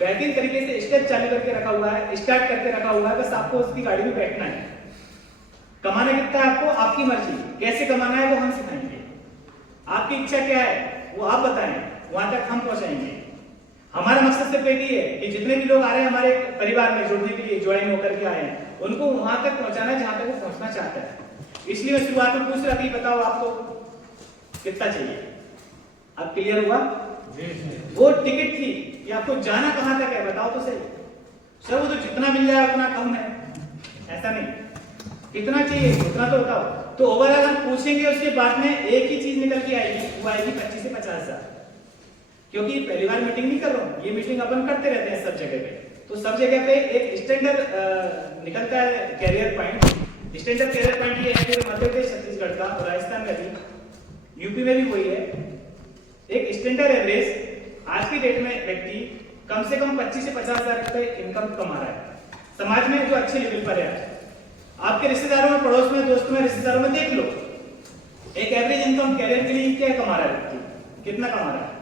बेहतरीन तरीके से स्टेप चालू करके रखा हुआ है, स्टार्ट करके रखा हुआ है। बस आपको उसकी गाड़ी में बैठना है। कमाना कितना है आपको, आपकी मर्जी। कैसे कमाना है वो हम सिखाएंगे। आपकी इच्छा क्या है वो आप बताएं, वहां तक हम पहुंचाएंगे। हमारा मकसद सिर्फ एक ही है कि जितने भी लोग आ रहे हैं हमारे परिवार में जुड़ने के लिए, ज्वाइन होकर के आए हैं, उनको वहां तक पहुंचाना है जहां तक वो पहुंचना चाहता है। इसलिए मैं शुरुआत में पूछ रहा था, बताओ आपको कितना चाहिए। अब क्लियर हुआ? वो टिकट थी कि आपको जाना कहां तक है, बताओ तो सही। सर वो तो जितना मिल जाए उतना कम है, ऐसा नहीं। कितना चाहिए उतना तो बताओ। तो ओवरऑल हम पूछेंगे, उसके बाद में एक ही चीज निकल के आएगी, वो आएगी 25 से 50 हजार। क्योंकि पहली बार मीटिंग नहीं कर रहा हूं, ये मीटिंग अपन करते रहते हैं सब जगह पे। तो सब जगह पे एक स्टैंडर्ड निकलता है career point. Standard career point ये है पूरे मध्य प्रदेश, छत्तीसगढ़ का, राजस्थान में भी, यूपी में भी वही है। एक स्टैंडर्ड एवरेज आज की डेट में व्यक्ति कम से कम 25 से 50 हजार रुपए इनकम कमा रहा है समाज में, जो अच्छे लेवल पर है। आपके रिश्तेदारों में, पड़ोस में, दोस्तों में, रिश्तेदारों में देख लो, एक एवरेज इनकम कैरियर के लिए क्या कमा रहा है व्यक्ति, कितना कमा रहा है।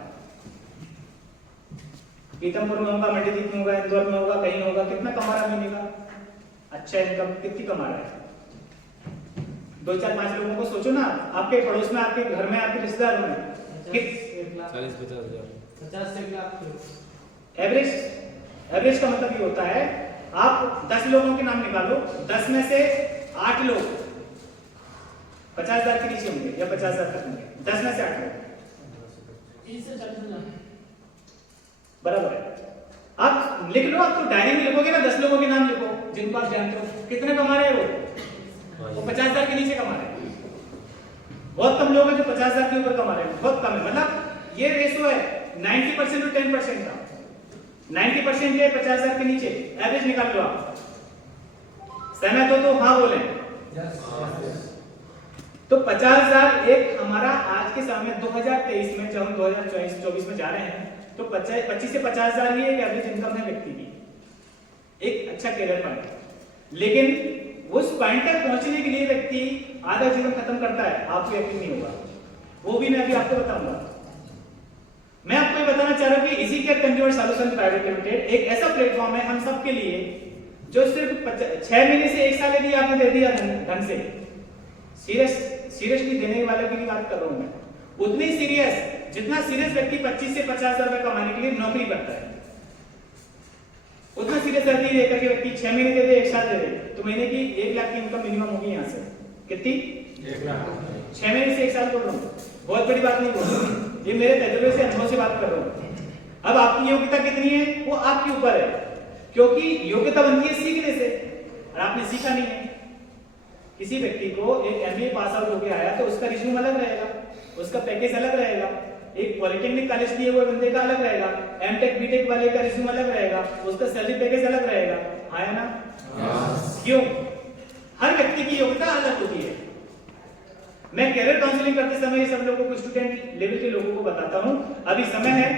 पीतमपुर में होगा, मंडीदीप में होगा, इंदौर में होगा, कहीं होगा, कितना कमा रहा है महीने का अच्छा इनकम, कितनी कमा रहा है। 2 4 5 लोगों को सोचो ना, आपके पड़ोस में, आपके घर में, आपके रिश्तेदारों में 40-50 हजार 50 से 1 लाख। एवरेज का मतलब ये होता है, आप 10 लोगों के नाम निकालो, 10 में से 8 लोग 50 हजार के नीचे होंगे या 50 हजार तक होंगे। 10 में से 8 लोग, बराबर है। आप लिख लो, आप तो डायरी में लिखोगे ना, 10 लोगों के नाम लिखो जिनको आप जानते हो। कितने कमा रहे हैं वो 50 हजार के नीचे कमा रहे हैं। बहुत कम लोग हैं जो 50 हजार के ऊपर कमा रहे हैं, बहुत कम है। मतलब ये रेशो है 90% टू 10% का। 90% है 50 हजार के नीचे, एवरेज निकाल लो आप। सहमत हो तो हाँ बोले। तो 50 हजार एक हमारा आज के समय 2023 में, जब हम 2024 में जा रहे हैं, तो 25 से 50 हजार ही एक एवरेज इनकम है व्यक्ति की, एक अच्छा कैरियर पॉइंट। लेकिन उस पॉइंट तक पहुंचने के लिए व्यक्ति आधा जीवन खत्म करता है, आपको यकीन नहीं होगा। वो भी मैं अभी आपको बताऊंगा। मैं आपको ये बताना चाह रहा हूं कि easy care consumer solution private limited एक ऐसा प्लेटफॉर्म है हम सबके लिए, जो सिर्फ 6 महीने से 1 साल यदि आपने दे दिया ढंग से, सीरियसली देने वाले की बात कर रहा हूं मैं, उतनी सीरियस जितना सीरियस व्यक्ति 25 से 50 हजार रुपए कमाने के लिए नौकरी करता है, उतना सीरियस रहती है लेकर के व्यक्ति 6 महीने दे दे, 1 साल दे दे, तो महीने की 1 लाख की इनकम मिनिमम होगी यहां से। कितनी? 1 लाख। 6 महीने से 1 साल बोल रहा हूँ, बहुत बड़ी बात नहीं बोल रहा हूँ, ये मेरे तजुर्बे से, अनुभव से बात कर रहा हूँ। अब आपकी योग्यता कितनी है वो आपके ऊपर है, क्योंकि योग्यता बनती है सीखने से, और आपने सीखा नहीं है। किसी व्यक्ति को एक एमबीए पास आउट होकर आया तो उसका रिज्यूम अलग रहेगा, उसका पैकेज अलग रहेगा। एक पॉलिटेक्निक कॉलेज दिए हुए बंदे का अलग रहेगा, एमटेक बीटेक वाले का रिज्यूम अलग रहेगा, उसका सैलरी पैकेज अलग रहेगा। आया ना? क्यों? हर व्यक्ति की योग्यता अलग होती है। मैं कैरियर काउंसलिंग करते समय ये सब लोगों को, स्टूडेंट लेवल के लोगों को बताता हूं, अभी समय है,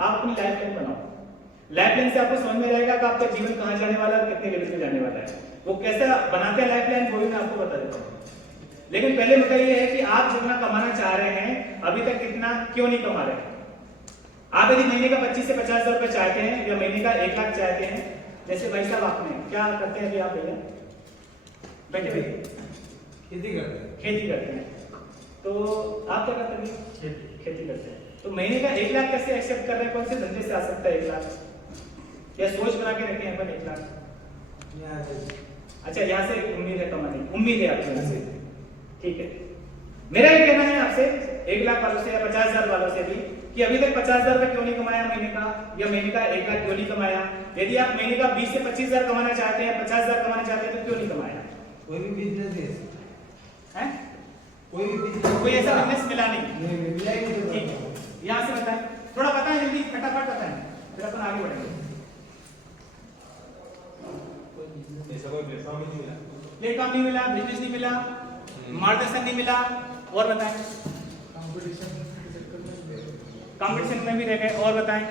आप अपनी लाइफ लाइन बनाओ। लाइफ लाइन से आपको समझ में रहेगा कि आपका जीवन कहां जाने वाला है, कितने लेवल पे जाने वाला है। वो कैसे बनाते हैं लाइफ लाइन, वो भी मैं आपको बता देता हूँ। लेकिन पहले मुद्दा ये है कि आप जितना कमाना चाह रहे हैं, अभी तक कितना क्यों नहीं कमा रहे। आप यदि महीने का 25 से 50 हजार रुपए चाहते हैं, या महीने का 1 लाख चाहते हैं, जैसे भाई साहब आपने क्या करते हैं अभी आप भैया? बैठे बैठे खेती करते हैं। खेती करते हैं, तो आप क्या करते हैं? खेती करते हैं। तो महीने का 1 लाख कैसे एक्सेप्ट कर रहे हैं? कौन से धंधे से आ सकता है 1 लाख? या सोच बना के रखे हैं अपन 1 लाख? अच्छा, यहाँ से उम्मीद है कमाने की, उम्मीद है आपके यहाँ से, ठीक है। मेरा ये कहना है आपसे 1 लाख वालों से या 50 हजार वालों से भी, कि अभी तक 50 हजार रुपए क्यों नहीं कमाया महीने का, या महीने का 1 लाख क्यों नहीं कमाया। यदि आप महीने का 20 से 25 हजार कमाना चाहते हैं, 50 हजार कमाना चाहते हैं, तो क्यों नहीं कमाया? कोई भी बिजनेस है, कोई भी बिजनेस, कोई ऐसा बिजनेस मिला नहीं। ठीक, यहाँ से बताएं, थोड़ा बताएं जल्दी, फटाफट बताएं, फिर अपन आगे बढ़ेंगे। ऐसा कोई प्लेटफॉर्म नहीं मिला, प्लेटफॉर्म नहीं मिला, बिजनेस नहीं मिला, मार्गदर्शन नहीं मिला, और बताएं। कंपटीशन में भी रह गए। और बताएं,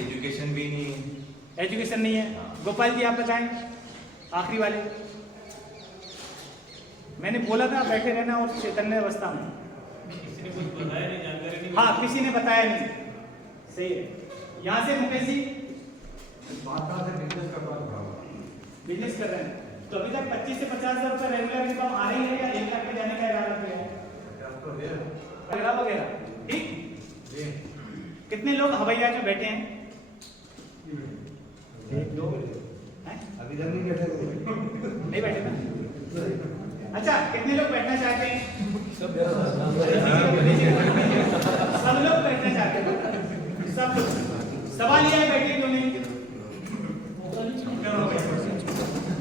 एजुकेशन भी नहीं है। एजुकेशन नहीं है। गोपाल जी आप बताएं, आखिरी वाले। मैंने बोला था बैठे रहना और चैतन्य अवस्था में। किसी ने कुछ बताया नहीं, जानकारी नहीं। हाँ, किसी ने बताया नहीं। सही है। यहाँ से मुकेश जी बिजनेस कर रहे हैं, तो अभी तक 25 से 50,000 रुपये रेगुलर इनकम आ रही है या 1 लाख पे जाने का इरादा किया है वगैरह वगैरह। ठीक, कितने लोग हवाई जहाज में बैठे हैं? 1 2 हैं? अभी तक नहीं बैठे। नहीं बैठे ना? अच्छा, कितने लोग बैठना चाहते हैं? सब लोग बैठना चाहते हैं। सब लोग। सवाल यह है बैठे क्यों नहीं?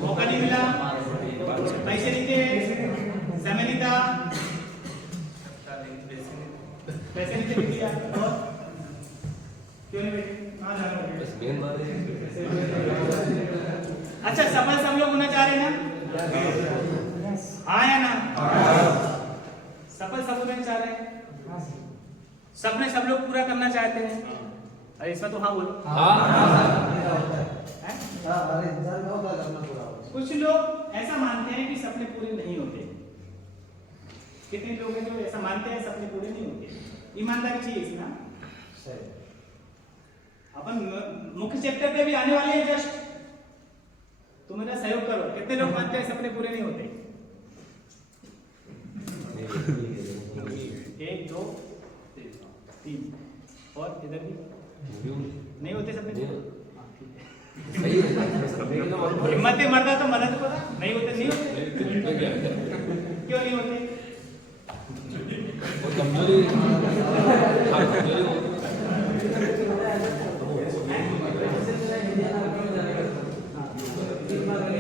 मौका नहीं मिला, पैसे नहीं थे, समय नहीं था, पैसे नहीं थे दिया, और क्यों नहीं बैठे? अच्छा, सफल सब लोग होना चाह रहे हैं ना? हाँ या ना? सफल सब होना चाह रहे हैं? सपने सब लोग पूरा करना चाहते हैं? अरे इसमें तो हाँ बोलो। हैं? कुछ लोग ऐसा मानते हैं कि सपने पूरे नहीं होते। कितने लोग हैं जो ऐसा मानते हैं सपने पूरे नहीं होते? ईमानदारी चाहिए इसमें। अपन मुख्य चैप्टर पे भी आने वाले हैं जस्ट, तो मेरा सहयोग करो। कितने लोग मानते हैं सपने पूरे नहीं होते? 1 2 3 और इधर भी नहीं होते सपने? हिम्मत मरदा तो मदद करो। नहीं होते, नहीं होते। क्यों नहीं होते?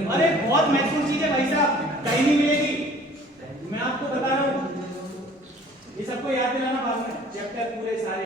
अरे बहुत महत्वपूर्ण चीज है भाई साहब, कहीं नहीं मिलेगी। मैं आपको बता रहा हूँ, ये सबको याद दिलाना बाद में। चैप्टर पूरे सारे